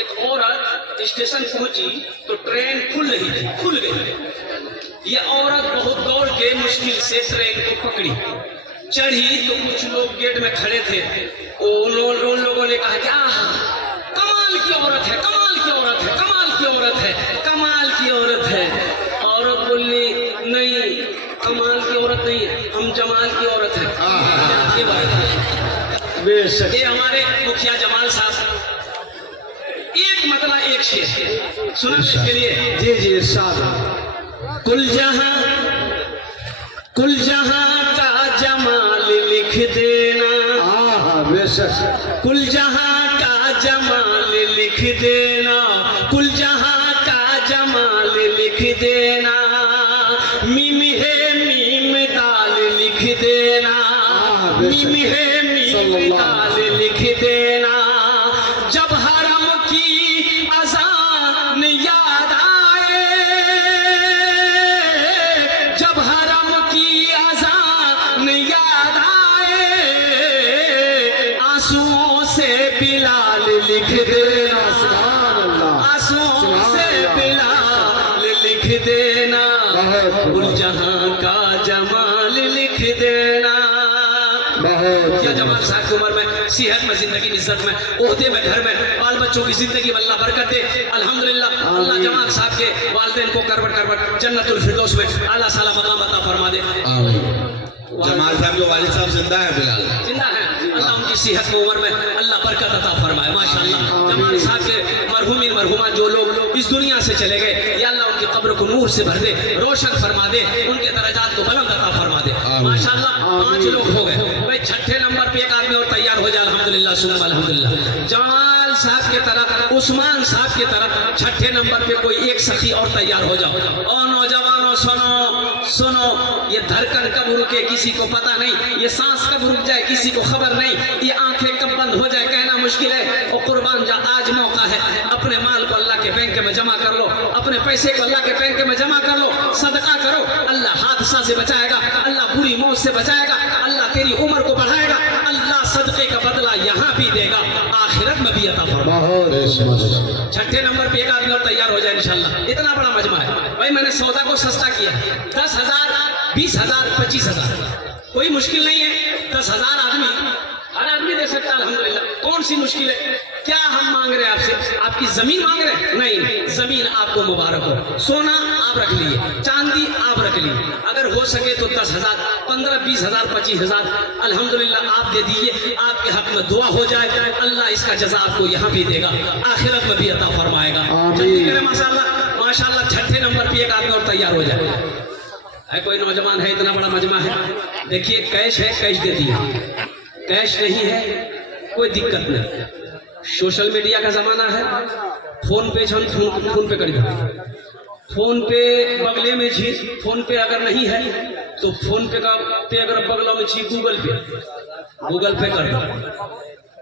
एक औरत स्टेशन पहुंची तो ट्रेन खुल रही थी, खुल गई। ये औरत बहुत दौड़ के मुश्किल से ट्रेन को पकड़ी, चढ़ी तो कुछ लोग गेट में खड़े थे। उन लोगों ने कहा कि आह कमाल की औरत है, कमाल की औरत है, कमाल की औरत है, कमाल की औरत है। औरत बोली नहीं, कमाल की औरत नहीं है, हम जमाल की औरत है। ये बात है। बेशक। ये हमारे मुखिया जमाल साहब एक मतलब एक शेर सुना इसके लिए। जी जी इरशाद। कुल जहां का जमाल लिख देना, बेशक। कुल जहां का जमाल लिख देना, कुल जहां का जमाल लिख देना। मीम है मीम दाल लिख देना, मीम है मीम दाल लिख देना। जब हरम की अज़ान याद आए, जब हरम की अज़ान याद आए, आंसुओं से बिलाल लिख देना, आंसुओं से बिलाल लिख देना। कुल जहां का जमाल लिख देना। क्या जमाल साहब की उम्र में, सेहत में, जिंदगी में, इज्जत में, ओहदे में, घर में, बाल बच्चों की जिंदगी में अल्लाह बरकत दे। अल्हम्दुलिल्लाह अल्लाह जमाल साहब के वालिदैन को करबट करबट जन्नतुल फिरदौस में आला साला मकाम अता फरमा दे। जमाल साहब के वालिद साहब जिंदा है फिलहाल, जिंदा है। अल्लाह उनकी सेहत की उम्र में अल्लाह बरकत अता फरमाए। माशाअल्लाह जमाल साहब के मरहूमीन मरहूमा जो लोग इस दुनिया से चले गए, या अल्लाह उनकी कब्र को नूर से भर दे, रोशन फरमा दे, उनके दर्जात को बुलंद अता फरमा दे। माशाअल्लाह 5 लोग हो गए भाई। छठे नंबर पे एक आदमी और तैयार हो जाए। अल्हम्दुलिल्लाह सुन्ना अल्हम्दुलिल्लाह। जमाल साहब के तरफ, उस्मान साहब के तरफ छठे नंबर पे कोई एक सखी और तैयार हो जाओ। और नौजवानों सुनो सुनो, ये धड़कन कब रुके किसी को पता नहीं, ये सांस कब रुक जाए किसी को खबर नहीं, ये आंखें कब बंद हो जाए कहना मुश्किल है। और कुर्बान जा, आज मौका है, अपने माल को अल्लाह के बैंक में जमा कर लो, अपने पैसे को अल्लाह के बैंक में जमा कर लो, सदका करो। अल्लाह हादसा से बचाएगा, अल्लाह बुरी मौत से बचाएगा, अल्लाह तेरी उम्र को बढ़ाएगा, अल्लाह सदके का बदला यहाँ भी देगा, आखिरत में भी अता फरमाएगा। छठे नंबर पे एक आदमी और तैयार हो जाए इंशाल्लाह। इतना बड़ा मजमा है भाई। मैंने सौदा को सस्ता किया, 10,000, 20,000, 25,000, कोई मुश्किल नहीं है। 10,000 आदमी, हर आदमी दे सकता है अल्हम्दुलिल्लाह। कौन सी मुश्किल है? क्या हम मांग रहे हैं आपसे? आपकी जमीन मांग रहे हैं? नहीं, जमीन आपको मुबारक हो। सोना आप रख लिए, चांदी आप रख लिए, अगर हो सके तो 10,000, 15, 20,000, 25,000 अल्हम्दुलिल्लाह आप दे दीजिए। आपके हक में दुआ हो जाए, अल्लाह इसका जज़ा आपको यहाँ भी देगा, आखिरत में भी अता फरमाएगा। जल्दी करें माशाअल्लाह। माशाअल्लाह छठे नंबर पे एक आदमी और तैयार हो जाए। है कोई नौजवान है, इतना बड़ा मजमा है। देखिए कैश है, कैश दे दिए, कैश नहीं है कोई दिक्कत नहीं, सोशल मीडिया का जमाना है। फोन पे छन फोन पे करी फोन पे बगले में छी, फोन पे अगर नहीं है तो फोन पे का पे अगर बगलों में छी गूगल पे कर दो।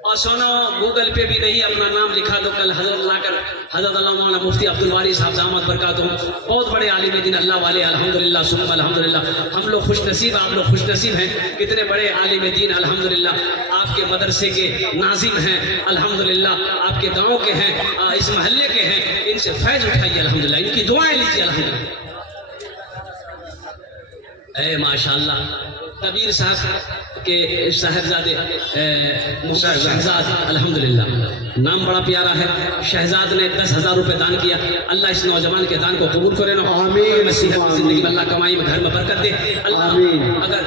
और सुनो गूगल पे भी नहीं अपना नाम लिखा दो। कल हजरत अल्लामा मुफ्ती अब्दुल वारी साहब दामद बरकातुहू बहुत बड़े आलिम दीन अल्लाह वाले, अल्हम्दुलिल्लाह सुन्नत अल्हम्दुलिल्लाह। हम लोग खुश नसीब, आप लोग खुश नसीब हैं। कितने बड़े आलिम दीन अल्हम्दुलिल्लाह, आपके मदरसे के नाजिम हैं अल्हम्दुलिल्लाह, आपके गाँव के हैं, इस मोहल्ले के हैं। इनसे फैज उठाइए अल्हम्दुलिल्लाह, इनकी दुआएं लीजिए अल्हम्दुलिल्लाह। माशाअल्लाह कबीर साहब के साहबजादे शहजाद अल्हम्दुलिल्लाह, नाम बड़ा प्यारा है। शहजाद ने 10,000 रुपए दान किया। अल्लाह इस नौजवान के दान को कबूल करे ना। आमीन। नसीहत जिंदगी में अल्लाह कमाई में घर में बरकत दे। आमीन। अगर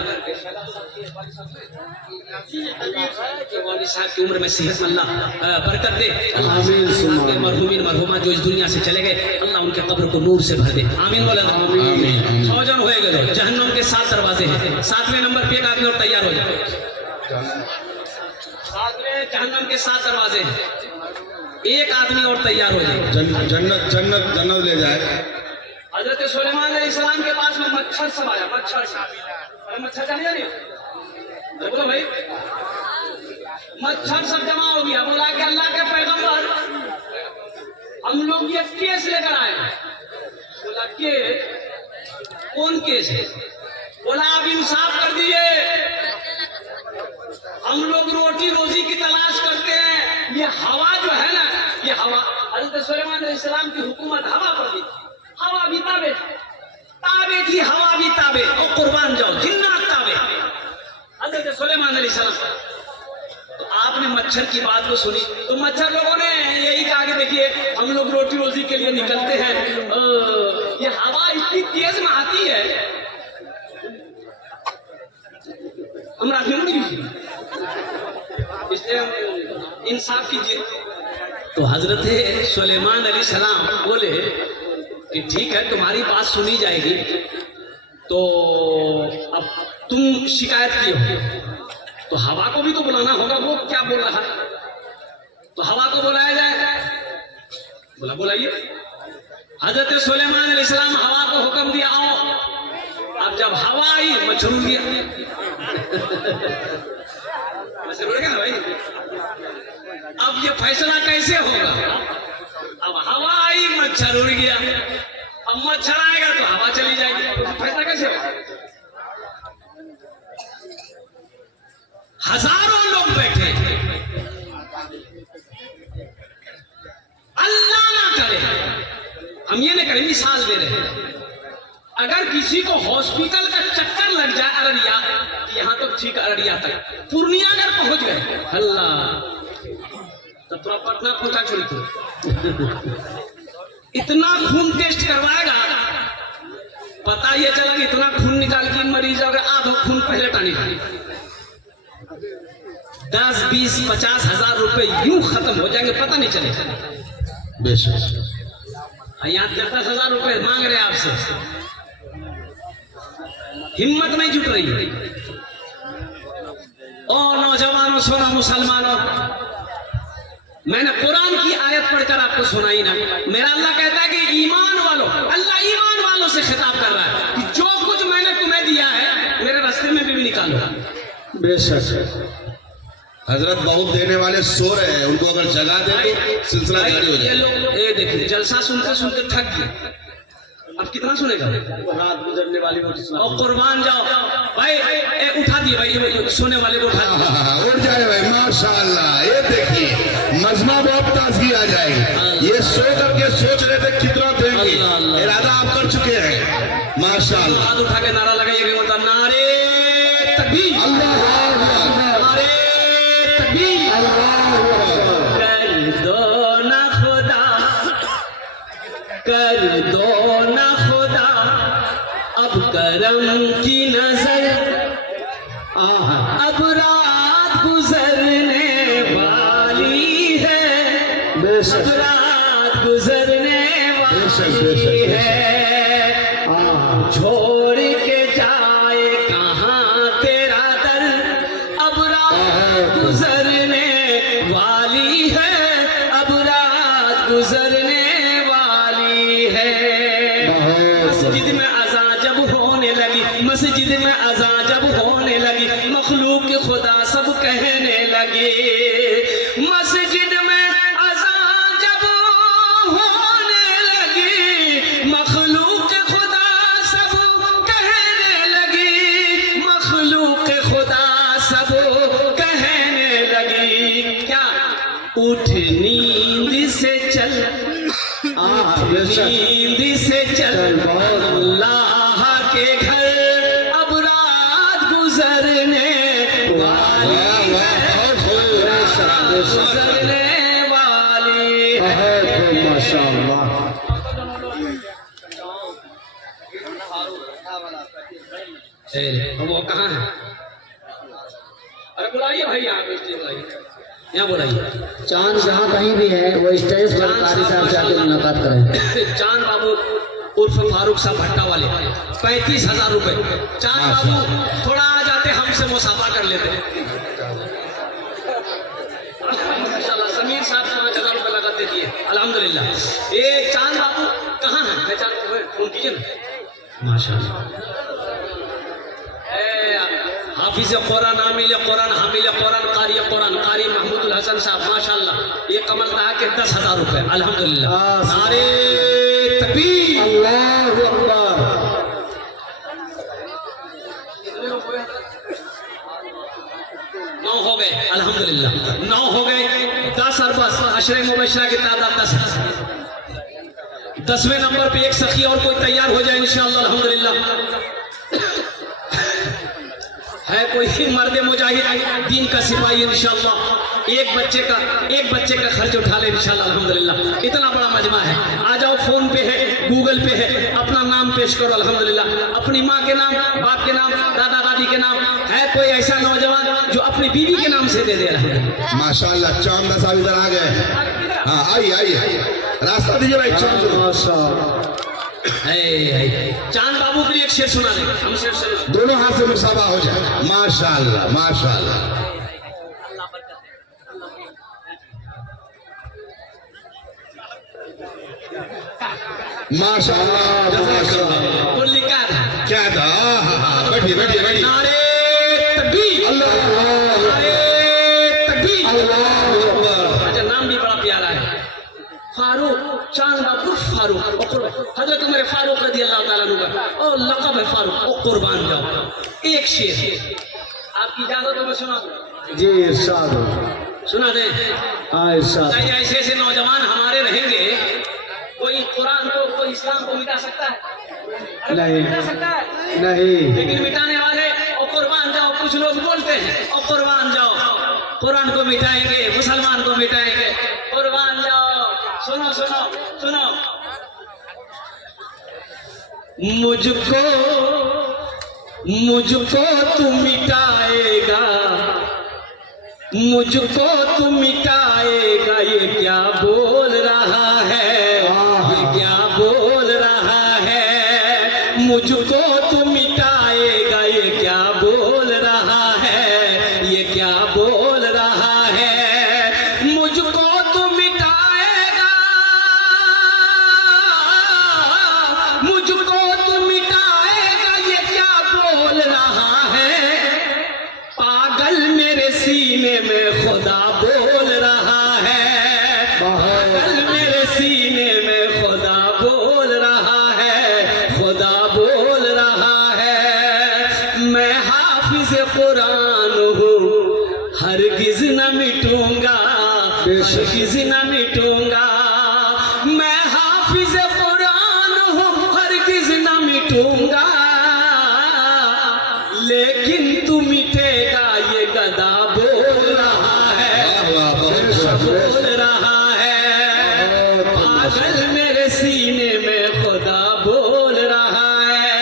वाली साहब की उम्र में सेहत में अल्लाह बरकत दे। आमीन। मरहुमीन मरहुमा जो इस दुनिया से चले गए, अल्लाह उनके कब्र को नूर से भर दे। आमीन बोला। आमीन। 100 जन होए गए। जहन्नम के 7 दरवाजे हैं। 7वें नंबर पे एक आदमी और तैयार हो जाए। 7वें जहन्नम के 7 दरवाजे हैं, एक आदमी और तैयार हो जाए। जन्नत जन्नत जन्नत ले जाए। हजरत सुलेमान अलैहिस्सलाम के पास में मच्छर सब आया। मच्छर जाने जानिए बोलो भाई, मच्छर सब जमा हो गया। बोला कि अल्लाह के पैगंबर, हम लोग ये केस लेकर आए हैं। बोला के कौन केस है? बोला आप इंसाफ कर दिए, हम लोग रोटी रोजी की तलाश करते हैं। ये हवा जो है ना, ये हवा हज़रत सुलेमान अलैहिस्सलाम की हुकूमत हवा पर थी। हवा भी ताबे थी, हवा भी ताबे। और कुर्बान जाओ, जिन्नात ताबे हज़रत सुलेमान अलैहिस्सलाम। तो आपने मच्छर की बात को सुनी तो मच्छर लोगों ने यही कहा कि देखिए हम लोग रोटी रोजी के लिए निकलते हैं, ये हवा इतनी तेज में आती है, हम इसलिए इंसाफ कीजिए। तो हजरत सुलेमान अलैहिस्सलाम बोले कि ठीक है, तुम्हारी बात सुनी जाएगी। तो अब तुम शिकायत किए हो तो हवा को भी तो बुलाना होगा। वो क्या बोल रहा है? तो हवा को बुलाया जाए। बोला बुलाइए। हजरत सुलेमान अलैहिस्सलाम हवा को हुक्म दिया, आओ। अब जब हवा आई मच्छर उड़ गया। मच्छर उड़ गया ना भाई। अब ये फैसला कैसे होगा? अब हवा आई मच्छर उड़ गया, अब मच्छर आएगा तो हवा चली जाएगी। फैसला कैसे होगा? हजारों लोग बैठे, अल्लाह ना करे, हम ये नहीं करें, मिसाल दे रहे हैं। अगर किसी को हॉस्पिटल का चक्कर लग जाए अररिया, यहां तो ठीक अररिया तक, पूर्णिया अगर पहुंच गए अल्लाह, तो थोड़ा पटना पहुंचा छोड़ी थी। इतना खून टेस्ट करवाएगा, पता ये चला कि इतना खून निकाल के मरीज अगर आधा खून पहले टानी 10, 20, 50 हजार रुपए यूं खत्म हो जाएंगे, पता नहीं चलेगा। बेशक यहाँ 10,000 रुपए मांग रहे आपसे, हिम्मत नहीं जुट रही। ओ नौजवानों, सोना मुसलमानों, मैंने कुरान की आयत पढ़कर आपको सुनाई ना। मेरा अल्लाह कहता है कि ईमान वालों, अल्लाह ईमान वालों से खिताब कर रहा है कि जो कुछ मैंने तुम्हें दिया है मेरे रास्ते में भी निकालो। बेशक हजरत बहुत देने वाले सो रहे हैं, उनको अगर जगा दे तो सिलसिला जारी हो जाएगा। ये देखिए जलसा सुनते सुनते थक गए, अब कितना सुनेगा? रात गुजरने वाली और कुर्बान जाओ भाई, उठा दिए भाई, सोने वाले को उठा दिए। उठ जाए भाई, माशाअल्लाह। ये देखिए मजमा बहुत ताजगी आ जाएगी। ये सो करके सोच रहे थे कितना देंगे, इरादा आप कर चुके हैं माशाअल्लाह। हाथ उठा के नारा लगाइए, होता नारे तकबीर, नारे तकबीर। कर दो ना खुदा, कर दो ना खुदा अब करम की नजर, अब रात गुजरने वाली है, अब रात गुजरने वाली है। छोड़ के जाए कहाँ तेरा दर, अब रात गुजरने वाली है। मस्जिद में अज़ा जब होने लगी, मखलूक खुदा सब कहने लगे। मस्जिद में अज़ा जब होने लगी, मखलूक खुदा सब कहने लगी, मखलूक खुदा सब कहने लगी। क्या? उठ नींद से चल, नींद से चल अल्लाह के घर, अब रात गुजरने वाली गुजरने वाली माशाअल्लाह। वो कहाँ है? अरे बुलाइए भाई, यहाँ यहाँ बुलाइए। चांद जहाँ कहीं भी है वो स्टेज पर कारी साहब से आके मुलाकात करें। चांद बाबू उर्फ फारूक साहब भट्टा वाले 35,000 रुपए। चांद बाबू थोड़ा आ जाते, हमसे मुसाफा कर लेते। माशाल्लाह समीर साहब 5,000 रुपए लगा दे दिए, अल्हम्दुलिल्लाह। ये चांद बाबू कहाँ है? पहचान फोन कीजिए ना। माशाल्लाह हाफिज कुरान, आमिल कुरान, हामिल कुरान, कारी कुरान, कारी महमूदुल हसन साहब माशाल्लाह। ये कमल रहा के 10,000 रुपए, अल्हम्दुलिल्लाह। नारे तकबीर, अल्लाहु अकबर। 9 हो गए, अल्हम्दुलिल्लाह 9 हो गए। 10 और बस अशरे मुबशरा की तादाद 10 है। 10वें नंबर पे एक सखी और कोई तैयार हो जाए इंशाअल्लाह, अल्हम्दुलिल्लाह। है कोई मर्द मुजाहिद दीन का सिपाही इंशाअल्लाह, एक बच्चे का खर्च उठा ले इंशाअल्लाह, अल्हम्दुलिल्लाह। इतना बड़ा मजमा है। आ जाओ, फोन पे है, गूगल पे है, अपना नाम पेश करो अल्हम्दुलिल्लाह। अपनी माँ के नाम, बाप के नाम, दादा दादी के नाम। है कोई ऐसा नौजवान जो अपनी बीवी के नाम से दे दे रहा है? माशाल्लाह। चांद साहब इधर आ गए। हाँ आइए, रास्ता दीजिए भाई। चांद बाबू के लिए एक शेर सुना दे, हम शेर से दोनों हाथ से मुसाफा हो जाए। माशाल्लाह माशाल्लाह। माशाल्लाह वो लिखा था क्या था? बैठिए। नारे तकबीर, नारे तकबीर। अच्छा, नाम भी बड़ा प्यारा है, फारूक। चांद बाबू फारूक, हजरत उमर फारूक रज़ी अल्लाह ताला अन्हु का और लक़ब है फारूक। और कुर्बान जाओ, एक शेर आपकी इजाजत हो मैं सुना दूं? जी इरशाद हो। सुना दें? हाँ इरशाद। ऐसे ऐसे नौजवान हमारे रहेंगे, कोई कुरान को, कोई इस्लाम को मिटा सकता है? नहीं। मिटा सकता है? नहीं। लेकिन मिटाने वाले और कुर्बान जाओ, कुछ लोग बोलते हैं और कुर्बान जाओ, कुरान को मिटाएंगे, मुसलमान को मिटाएंगे, कुर्बान जाओ। सुनो सुनो सुनो, मुझको तू मिटाएगा, मुझको तू मिटाएगा, ये क्या बोल रहा है, ये क्या बोल रहा है? मुझको तू मिटाएगा, ये क्या बोल रहा है, ये क्या बोल रहा है? मुझको तू मिटाएगा, मुझको तू मिटाएगा, ये क्या बोल रहा है? पागल मेरे सीने में खुदा बोल रहा है, पागल मेरे सीने में खुदा बोल रहा है, खुदा बोल रहा है। मैं हाफिज कुरान हूँ, हरगिज न मिटूंगा, हरगिज न मिटूंगा। मैं हाफिज कुरान हूँ, हरगिज न मिटूंगा, लेकिन तू मिटेगा, ये गदा बोल रहा है, बोल रहा है। पागल मेरे सीने में खुदा बोल रहा है।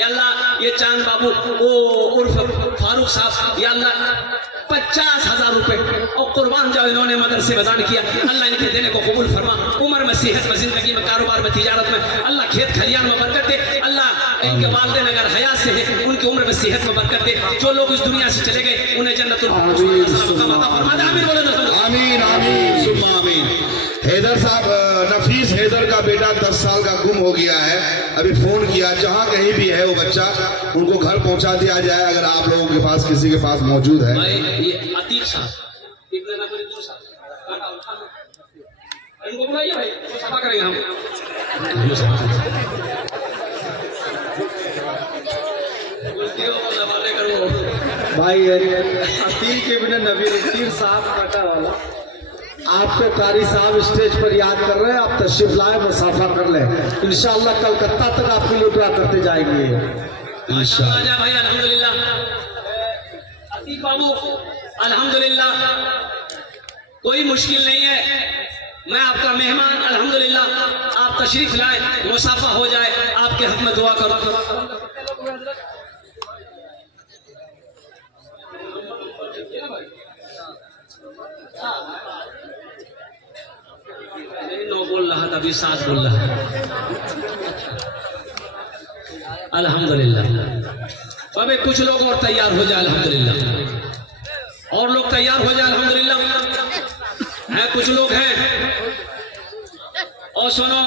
या अल्लाह, ये चांद बाबू वो उर्फ फारूक साहब, या अल्लाह 50,000 रुपए और कुर्बान जाओ, इन्होंने मदरसे बदान किया। अल्लाह इनके देने को कबूल फरमा। उम्र में, सेहत में, जिंदगी में, कारोबार में, तिजारत में अल्लाह खेत खलियान में बरकत दे। अल्लाह इनके वालिदैन अगर हयात से है, उनकी उम्र में, सेहत में बरकत दे। जो लोग इस दुनिया से चले गए, उन्हें जन्नतुल फिरदौस अता फरमा दे। आमीन बोलो। आमीन आमीन सुम्मा आमीन। हैदर साहब, नफीस हैदर का बेटा 10 साल का गुम हो गया है। अभी फोन किया, जहाँ कहीं भी है वो बच्चा, उनको घर पहुंचा दिया जाए अगर आप लोगों के पास किसी के पास मौजूद है। भाई ये अतीक साहब इनको बुलाइए भाई, वो सफा करेंगे हम। भाई अतीक इब्न नबीरुद्दीन साहब काटा वाला, आपको कारी साहब स्टेज पर याद कर रहे हैं। आप तशरीफ लाए, मुसाफा कर लें, इंशाअल्लाह कलकत्ता तक आपके लिए दुआ करते जाएंगे। माशाअल्लाह भाई, अल्हम्दुलिल्लाह। अतीक बाबू अल्हम्दुलिल्लाह, कोई मुश्किल नहीं है, मैं आपका मेहमान। अल्हम्दुलिल्लाह आप तशरीफ लाए, मुसाफा हो जाए, आपके हक में दुआ करो। नौ बोल रहा था, अभी 7 बोल रहा है। अल्हम्दुलिल्लाह। अबे कुछ लोग और तैयार हो जाए, अल्हम्दुलिल्लाह, और लोग तैयार हो जाए, अल्हम्दुलिल्लाह। है कुछ लोग हैं। और सुनो,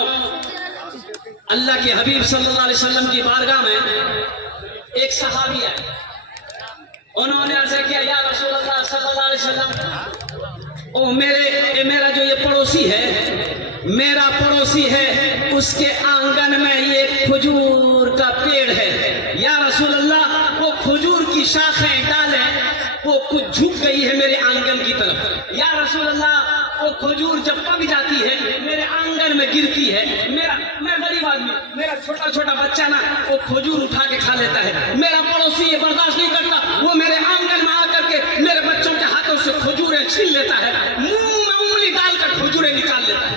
अल्लाह के हबीब सल्लल्लाहु अलैहि वसल्लम की बारगाह में एक सहाबी है, उन्होंने अर्ज़ किया, या रसूल अल्लाह सल्लल्लाहु अलैहि वसल्लम, ओ मेरा जो ये पड़ोसी है, मेरा पड़ोसी है, उसके आंगन में ये खजूर का पेड़ है। या रसूल अल्लाह, वो खजूर की शाखें डालें वो कुछ झुक गई है मेरे आंगन की तरफ। या रसूल अल्लाह, वो खजूर जब पक जाती है मेरे आंगन में गिरती है। मैं गरीब आदमी, मेरा छोटा छोटा बच्चा ना वो खजूर उठा के खा लेता है। मेरा पड़ोसी ये बर्दाश्त नहीं करता, वो मेरे आंगन में आकर के मेरे बच्चों के हाथों से खजूरें छीन लेता है, मुंह में उंगली डालकर खजूरें निकाल लेता है।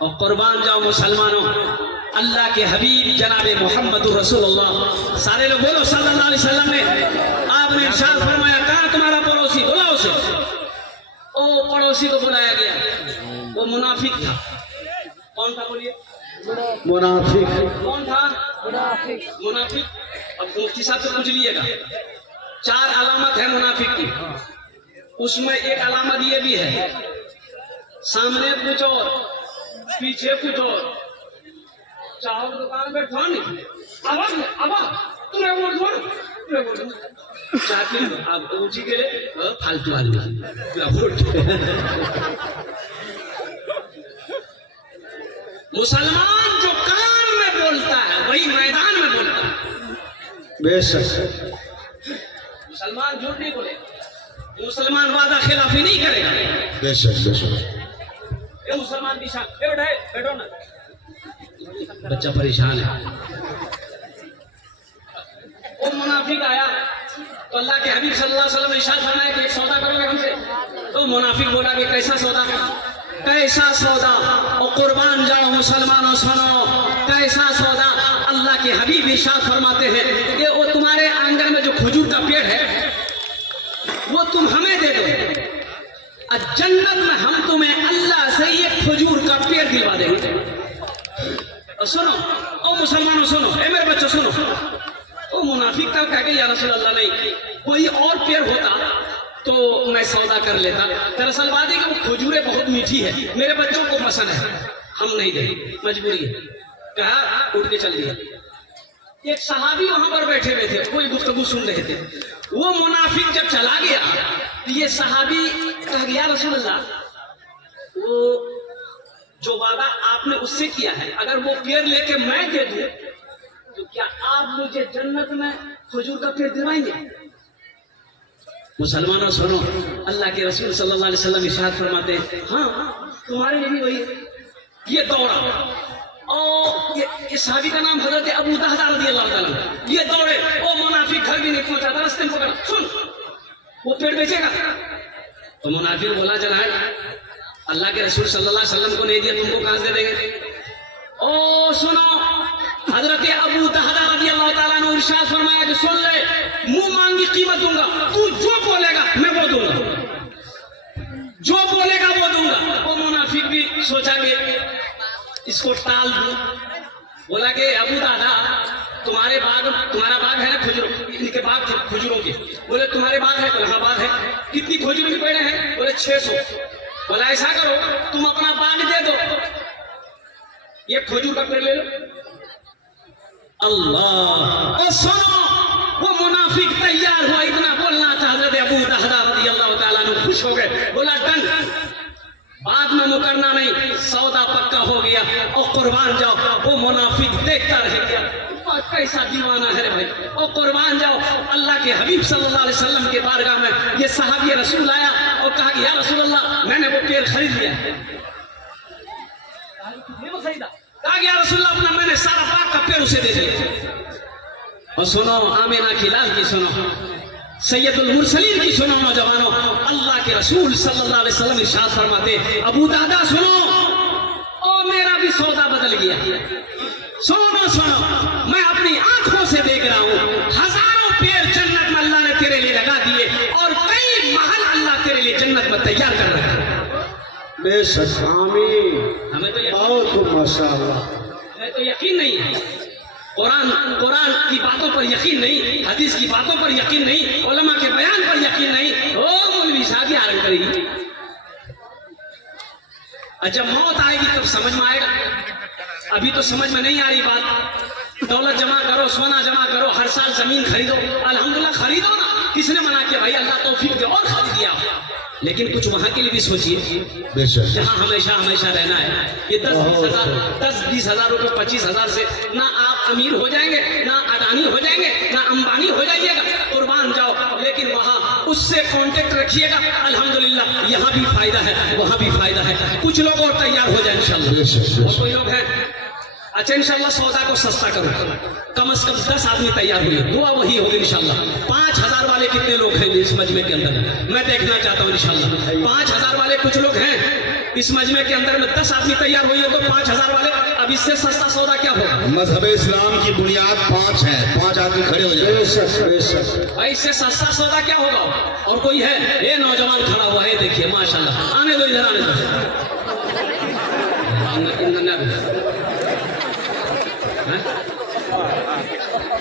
और कुर्बान जाओ मुसलमानों, अल्लाह के हबीब जनाबे मोहम्मद रसूलुल्लाह, सारे लोग बोलो सल्लल्लाहु अलैहि वसल्लम ने, आपने इरशाद फरमाया, कहाँ तुम्हारा पड़ोसी, बुलाओ उसे। ओ पड़ोसी को बुलाया गया, वो मुनाफिक था। कौन था बोलिए? मुनाफिक। कौन था? मुनाफिक। अब मुफ्ती साहब से पूछ लीजिएगा, 4 अलामत है मुनाफिक की। उसमें एक अलामत ये भी है, सामने कुछ और पीछे कुछ और। चाहो दुकान पे ठो नहीं, अब तुम्हें बोल चाहती आप ऊँची के लिए फालतू आदमी मुसलमान जो कान में बोलता है वही मैदान में बोलता है। बेशक मुसलमान झूठ नहीं बोले, मुसलमान वादा खिलाफी नहीं करेगा। बेशक बेशक। ये मुसलमान की शान। बैठो ना, बच्चा परेशान है। वो मुनाफिक आया तो अल्लाह के हबीब सल्लल्लाहु अलैहि वसल्लम ने इरशाद फरमाया कि एक सौदा करोगे हमसे। तो मुनाफिक बोला कि कैसा सौदा? कैसा सौदा? और कुर्बान जाओ मुसलमानों, सुनो कैसा सौदा। अल्लाह के हबीब इरशाद फरमाते हैं कि वो तुम्हारे आंगन में जो खजूर का पेड़ है वो तुम हमें दे दो, और जन्नत में हम तुम्हें अल्लाह से ये खजूर का पेड़ दिलवा देंगे। और सुनो ओ मुसलमानों, सुनो, ए मेरे बच्चों सुनो। वो मुनाफिक था, कह के या रसूल अल्लाह, नहीं कोई और पेड़ होता तो मैं सौदा कर लेता। दरअसल बात है कि वो खजूरें बहुत मीठी है, मेरे बच्चों को पसंद है, हम नहीं देंगे, मजबूरी है। कहा, उठ के चल दिया। एक सहाबी वहां पर बैठे हुए थे, कोई गुफ्तगू सुन रहे थे। वो मुनाफिक जब चला गया तो ये सहाबी कह गया, रसूल अल्लाह, वो जो वादा आपने उससे किया है, अगर वो पेड़ लेके मैं दे दूं तो क्या आप मुझे जन्नत में खजूर का पेड़ दिलवाएंगे? मुसलमानों सुनो, अल्लाह के रसूल सल्लल्लाहु अलैहि वसल्लम इरशाद फरमाते हैं, हाँ तुम्हारे लिए भी वही। ये दौड़ा, और ये सहाबी का नाम हजरत अबू दहदा रज़ियल्लाहु ताला, ये दौड़े, ओ मुनाफिक घर भी नहीं पहुंचा, रास्ते में पकड़ा, सुन वो पेड़ बेचेगा? तो मुनाफिक बोला, जनाब अल्लाह के रसूल सल्लल्लाहु अलैहि वसल्लम को नहीं दिया, तुमको कहां से देंगे? ओ सुनो, हजरत अबू दहदा रज़ियल्लाहु ताला ने इरशाद फरमाया कि सुन ले, मुंह मांगी कीमत दूंगा, तू जो बोलेगा मैं वो दूंगा, जो बोलेगा वो दूंगा। वो मुनाफिक भी सोचा कि इसको टाल दूं, बोला कि अबू दादा तुम्हारा बाग है ना खजूरों, इनके बाग थे खजूरों के। बोले तुम्हारे बाग है? बोले हाँ बाग है। कितनी खजूरों के पेड़ हैं? बोले 600। बोला ऐसा करो तुम अपना बाग दे दो, ये खजूर का पेड़ ले लो। अल्लाह, और सुनो वो मुनाफिक तैयार हुआ, इतना बोलना था। हजरत अबू दहदा रज़ियल्लाहु ताला अन्हु खुश हो गए, बोला डन, बाद में मुकरना नहीं, सौदा पक्का हो गया और कुर्बान जाओ। वो मुनाफिक देखता रह गया, कैसा दीवाना है रे भाई, और कुर्बान जाओ। अल्लाह के हबीब सल्लल्लाहु अलैहि वसल्लम के बारगाह में ये सहाबी रसूल आया और कहा कि या रसूल अल्लाह, मैंने वो पेड़ खरीद लिया। कहा कि या रसूल अल्लाह, अपना मैंने सारा बाग का पेड़ उसे दे दिया। और सुनो आमिना की लाल की सुनो, सैयदुल मुरसलीन की सुनो नौजवानों, अल्लाह के रसूल सल्लल्लाहु अलैहि वसल्लम इरशाद फरमाते, अबू दादा सुनो, ओ मेरा भी सौदा बदल गया। सुनो सुनो, मैं अपनी आंखों से देख रहा हूँ, हजारों पेड़ जन्नत में अल्लाह ने तेरे लिए लगा दिए और कई महल अल्लाह तेरे लिए जन्नत में तैयार कर रखा है। बेशक आमीन। हमें तो बहुत माशाअल्लाह, हमें तो यकीन नहीं है, कुरान की बातों पर यकीन नहीं, हदीस की बातों पर यकीन नहीं, उलमा के बयान पर यकीन नहीं। ओ मौलवी साहब आरंभ करेगी, अच्छा मौत आएगी तब समझ में आएगा, अभी तो समझ में नहीं आ रही बात। दौलत जमा करो, सोना जमा करो, हर साल जमीन खरीदो, अल्हम्दुलिल्लाह खरीदो ना, किसने मना किया भाई, अल्लाह तौफीक दे और खरीद दिया। लेकिन कुछ वहां के लिए भी सोचिए जहां हमेशा हमेशा रहना है। ये 10-20 हजार रुपए 25 हजार से ना आप अमीर हो जाएंगे, ना अडानी हो जाएंगे, ना अंबानी हो जाइएगा, कुर्बान जाओ। लेकिन वहां उससे कांटेक्ट रखिएगा, अल्हम्दुलिल्लाह यहाँ भी फायदा है, वहां भी फायदा है। कुछ लोग और तैयार हो जाए इंशाल्लाह, और कोई लोग हैं अच्छा इंशाल्लाह सौदा को सस्ता करो, कम से कम 10 आदमी तैयार हुए, दुआ वही होगी इंशाल्लाह। 5000 वाले कितने लोग हैं इस मजमे के अंदर, मैं देखना चाहता हूँ इंशाल्लाह। 5000 वाले कुछ लोग हैं इस मजमे के अंदर में, 10 आदमी तैयार हुई है तो 5000 वाले। अब इससे सस्ता सौदा क्या होगा? मजहब इस्लाम की बुनियाद 5 है, 5 आदमी खड़े हो जाए। भाई इससे सस्ता सौदा क्या होगा? और कोई है? ये नौजवान खड़ा हुआ है, देखिए माशाल्लाह, आने दो इधर, आने दो।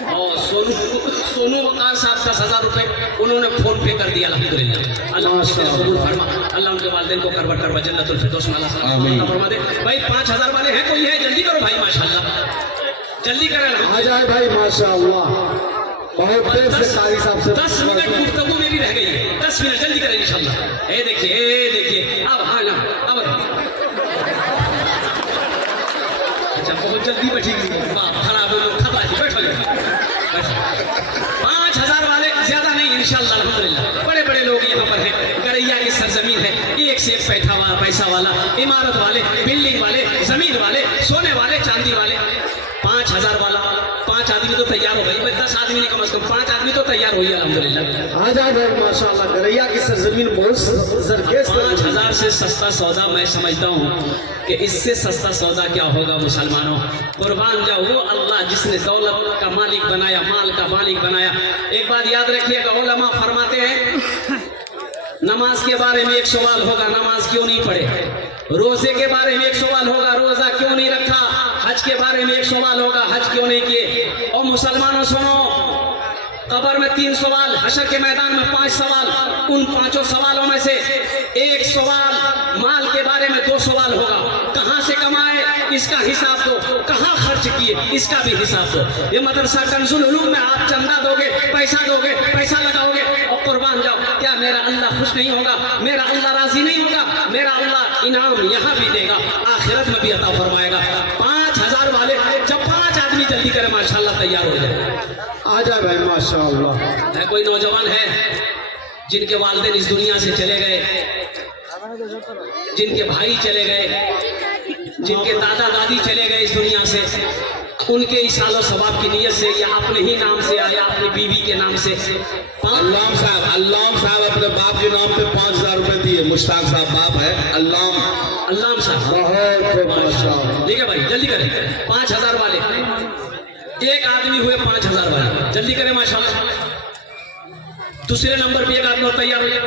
और सोनू वकार साहब 10,000 रुपए उन्होंने फोन पे कर दिया, अल्हम्दुलिल्लाह। अल्लाह उनके वालिदैन को करवट करवा जन्नतुल फिरदौस में अल्लाह फरमा दे। भाई 5000 वाले हैं, कोई है? जल्दी करो भाई, माशाल्लाह जल्दी करें। आ जाए भाई माशाअल्लाह, बहुत देर से कारी साहब से 10 मिनट गुफ्तगू मेरी रह गई है, 10 मिनट जल्दी करें इंशाल्लाह। ये देखिए अब हाँ ना, अब अच्छा बहुत जल्दी बैठेगी, खराब हो लोग, खतरा है, बैठो 5000 वाले ज्यादा नहीं इंशाल्लाह अल्हम्दुलिल्लाह। बड़े बड़े लोग यहाँ पर हैं, गरैया की सरजमीन है, एक से एक पैसा वाला, इमारत वाले, बिल्डिंग वाले, जमीन वाले, सोने वाले, चांदी वाले। 5000 वाला 5 आदमी तो तैयार हो गई, 10 आदमी नहीं, कम से कम 5 आदमी तो तैयार हुई अल्हम्दुलिल्लाह। आ जाए भाई माशाअल्लाह, गरैया की सरजमीन बहुत जरखेज। 5000 से सस्ता सौदा मैं समझता हूँ कि इससे सस्ता सौदा क्या होगा मुसलमानों? कुर्बान जाओ, वो अल्लाह जिसने दौलत का मालिक बनाया, माल का मालिक बनाया। एक बात याद रखिएगा, उलमा फरमाते हैं नमाज के बारे में एक सवाल होगा, नमाज क्यों नहीं पढ़े? रोजे के बारे में एक सवाल होगा, रोजा क्यों नहीं रखा? हज के बारे में एक सवाल होगा, हज क्यों नहीं किए? और मुसलमानों सुनो, कब्र में 3 सवाल, हशर के मैदान में 5 सवाल। उन 5 सवालों में से एक सवाल माल के बारे में 2 सवाल होगा, कहां से कमाए इसका हिसाब दो, कहां खर्च किए इसका भी हिसाब दो। ये मदरसा कंजुल उलूम में आप चंदा दोगे, पैसा लगाओगे और कुर्बान जाओ, क्या मेरा अल्लाह खुश नहीं होगा? मेरा अल्लाह राजी नहीं होगा? मेरा अल्लाह इनाम यहाँ भी देगा, आखिरत में भी अता फरमाएगा। 5000 वाले जब 5 आदमी जल्दी करें माशाल्लाह तैयार हो जाए। आ जाए भाई माशाअल्लाह। है कोई नौजवान है जिनके वालिदैन इस दुनिया से चले गए, जिनके भाई चले गए, जिनके दादा दादी चले गए इस दुनिया से, उनके इशालो सवाब की नीयत से या अपने ही नाम से या अपनी बीवी के नाम से अल्लाम साहब अपने बाप के नाम पे 5000 रुपए दिए। मुश्ताक साहब बाप है, अल्लाम साहब। बहुत माशाअल्लाह, ठीक है भाई जल्दी करें। 5000 वाले एक आदमी हुए, 5000 वाले जल्दी करें माशाल्लाह। दूसरे नंबर पे एक आदमी तैयार हो जाए,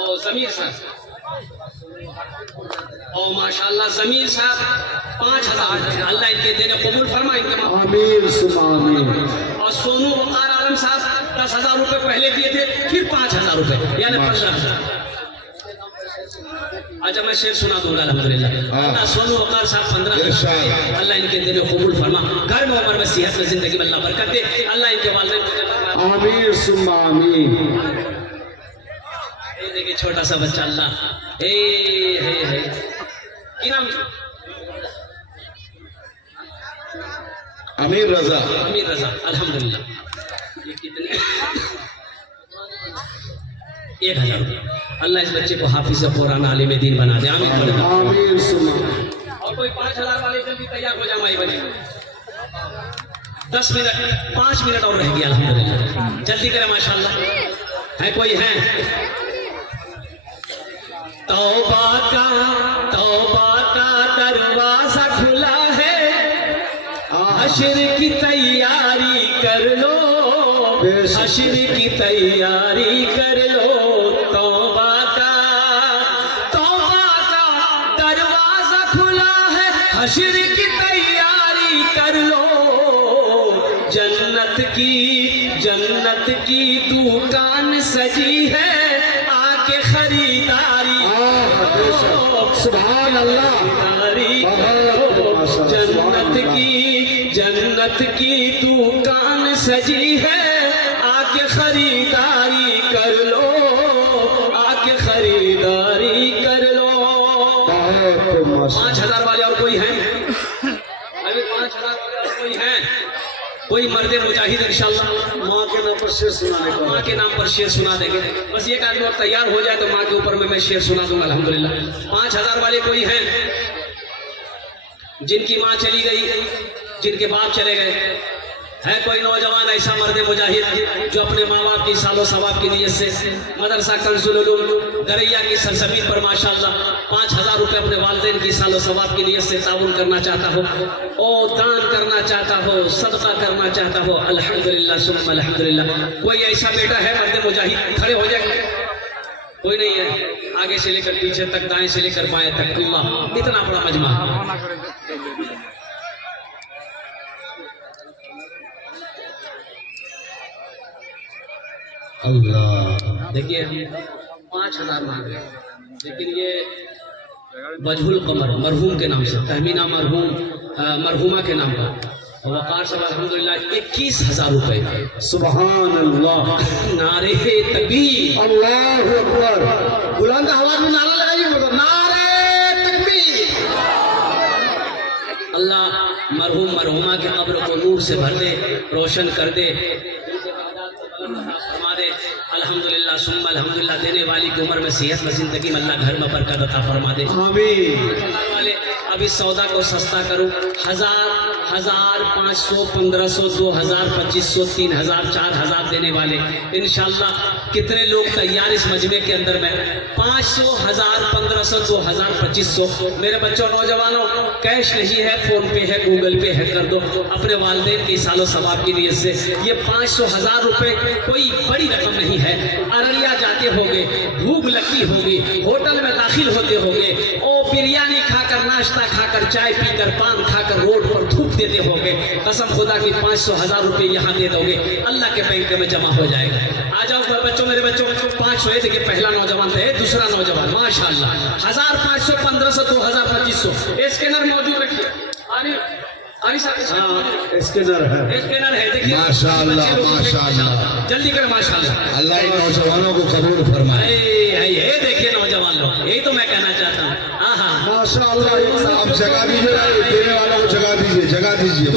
और जमीर साहब, और माशाल्लाह जमीर साहब 5000, अल्लाह इनके देने कबूल फरमाए, इनके आमीन सुमा आमीन। और सोनू वकार आलम साहब 10,000 रुपए पहले दिए थे, फिर 5,000 रुपए, यानी 15,000। अच्छा मैं शेर सुना दूंगा अल्हम्दुलिल्लाह। अल्लाह सोनू वकार साहब 15,000, अल्लाह इनके दिल में कबूल फरमा, घर में उम्र में सेहत में जिंदगी में अल्लाह बरकत दे, अल्लाह इनके वालिदैन को आमीन सुम्मा आमीन। ये देखिए छोटा सा बच्चा अल्लाह है की नाम? अमीर रजा। अमीर रजा, अल्हम्दुलिल्लाह। ये कितने? 1,000 रुपये। अल्लाह इस बच्चे को हाफिज़ कुरान आलिम दीन बना दे, आमीन। आमीन सुम्मा। और कोई 5,000 वाले जल्दी तैयार हो जाए माई बने। 10 मिनट 5 मिनट और रह गया अल्हम्दुलिल्लाह, जल्दी करें माशाल्लाह। है कोई है? तौबा का दरवाजा खुला है, हश्र की तैयारी कर लो, हश्र की तैयारी कर लो। तौबा का दरवाजा खुला है, हश्र की तैयारी कर लो। जन्नत की दुकान सजी है, आके खरीदारी सुभान अल्लाह। जन्नत की दुकान सजी है, आके खरीदारी कर लो, आके खरीदारी कर लो। 5,000 वाले और कोई है? अभी 5,000 वाले और कोई है? कोई मर्द मुजाहिद इंशाल्लाह माँ के नाम पर शेर सुनाने का। माँ के नाम पर शेर सुना देंगे। बस एक आदमी और तैयार हो जाए तो माँ के ऊपर में मैं शेर सुना दूंगा अल्हम्दुलिल्लाह। 5,000 वाले कोई हैं जिनकी माँ चली गई, जिनके बाप चले गए? है कोई नौजवान ऐसा मर्द मुजाहिद जो अपने माँ बाप की सालो सवाब की नीयत से मदरसा कंजुल उलूम गरैया की सरजमीन पर माशाल्लाह 5,000 रुपए अपने वालिदैन की सालो सवाब की नीयत से ताउन करना चाहता हो, ओ दान करना चाहता हो, सदका करना चाहता हो, अल्हम्दुलिल्लाह सुम्मा अल्हम्दुलिल्लाह। कोई ऐसा बेटा है मर्द मुजाहिद? खड़े हो जाए। कोई नहीं है? आगे से लेकर पीछे तक, दाएं से लेकर बाएं तक, अल्लाह इतना बड़ा मजमा। अल्लाह देखिए 5,000 मांग रहे, लेकिन ये वजहुल कमर मरहूम के नाम से, तहमीना मरहूमा के नाम पर, वकार साहब अल्हम्दुलिल्लाह 21,000 रुपए। सुभान अल्लाह। नारे तकबीर, अल्लाहु अकबर। बुलंद आवाज में नारा लगाइए, मतलब नारे तकबीर। अल्लाह मरहूम मरहूमा के कब्र को नूर से भर दे, रोशन कर दे, फरमा दे। अल्हम्दुलिल्लाह सुम्मा अल्हम्दुलिल्लाह। देने वाली की उम्र में सेहत में जिंदगी में अल्लाह घर में बरकत अता फरमा दे। आमीन। वाले अभी सौदा को सस्ता करूं, 1,000, 500, 1,500, 2,000, 2,500, 3,000, 4,000 देने वाले इंशाल्लाह। कितने लोग तैयार इस मजमे के अंदर में? 500, 1,000, 1,500, 2,000, 2,500। मेरे बच्चों नौजवानों, कैश नहीं है, फोन पे है, गूगल पे है, कर दो अपने वालिदैन की सालो सवाब की नीयत से। ये 500, 1,000 रुपए कोई बड़ी रकम नहीं है। अररिया जाते होगे, भूख लगती होगी, होटल में दाखिल होते होगे, ओ बिरयानी खाकर, नाश्ता खाकर, चाय पीकर, पान खाकर रोड पर थूक देते होगे। कसम खुदा की 500, 1,000 रुपए यहाँ दे दोगे, अल्लाह के बैंक में जमा हो जाएगा। आ जाओ बच्चों, मेरे बच्चों 500। देखिए पहला नौजवान थे, दूसरा नौजवान माशाल्लाह 1,000, 500, 1,500, 2,000, 2,500। स्कैनर मौजूद रखिए। स्कैनर है, देखिए माशाल्लाह माशाल्लाह। जल्दी करें माशाल्लाह। अल्लाह इन नौजवानों को कबूल फरमाए। ये देखिए नौजवान लोग, यही तो मैं कहना चाहता हूँ। हाँ हाँ माशाल्लाह। आप जगह दीजिए, देने वालों को जगह दीजिए, जगह दीजिए।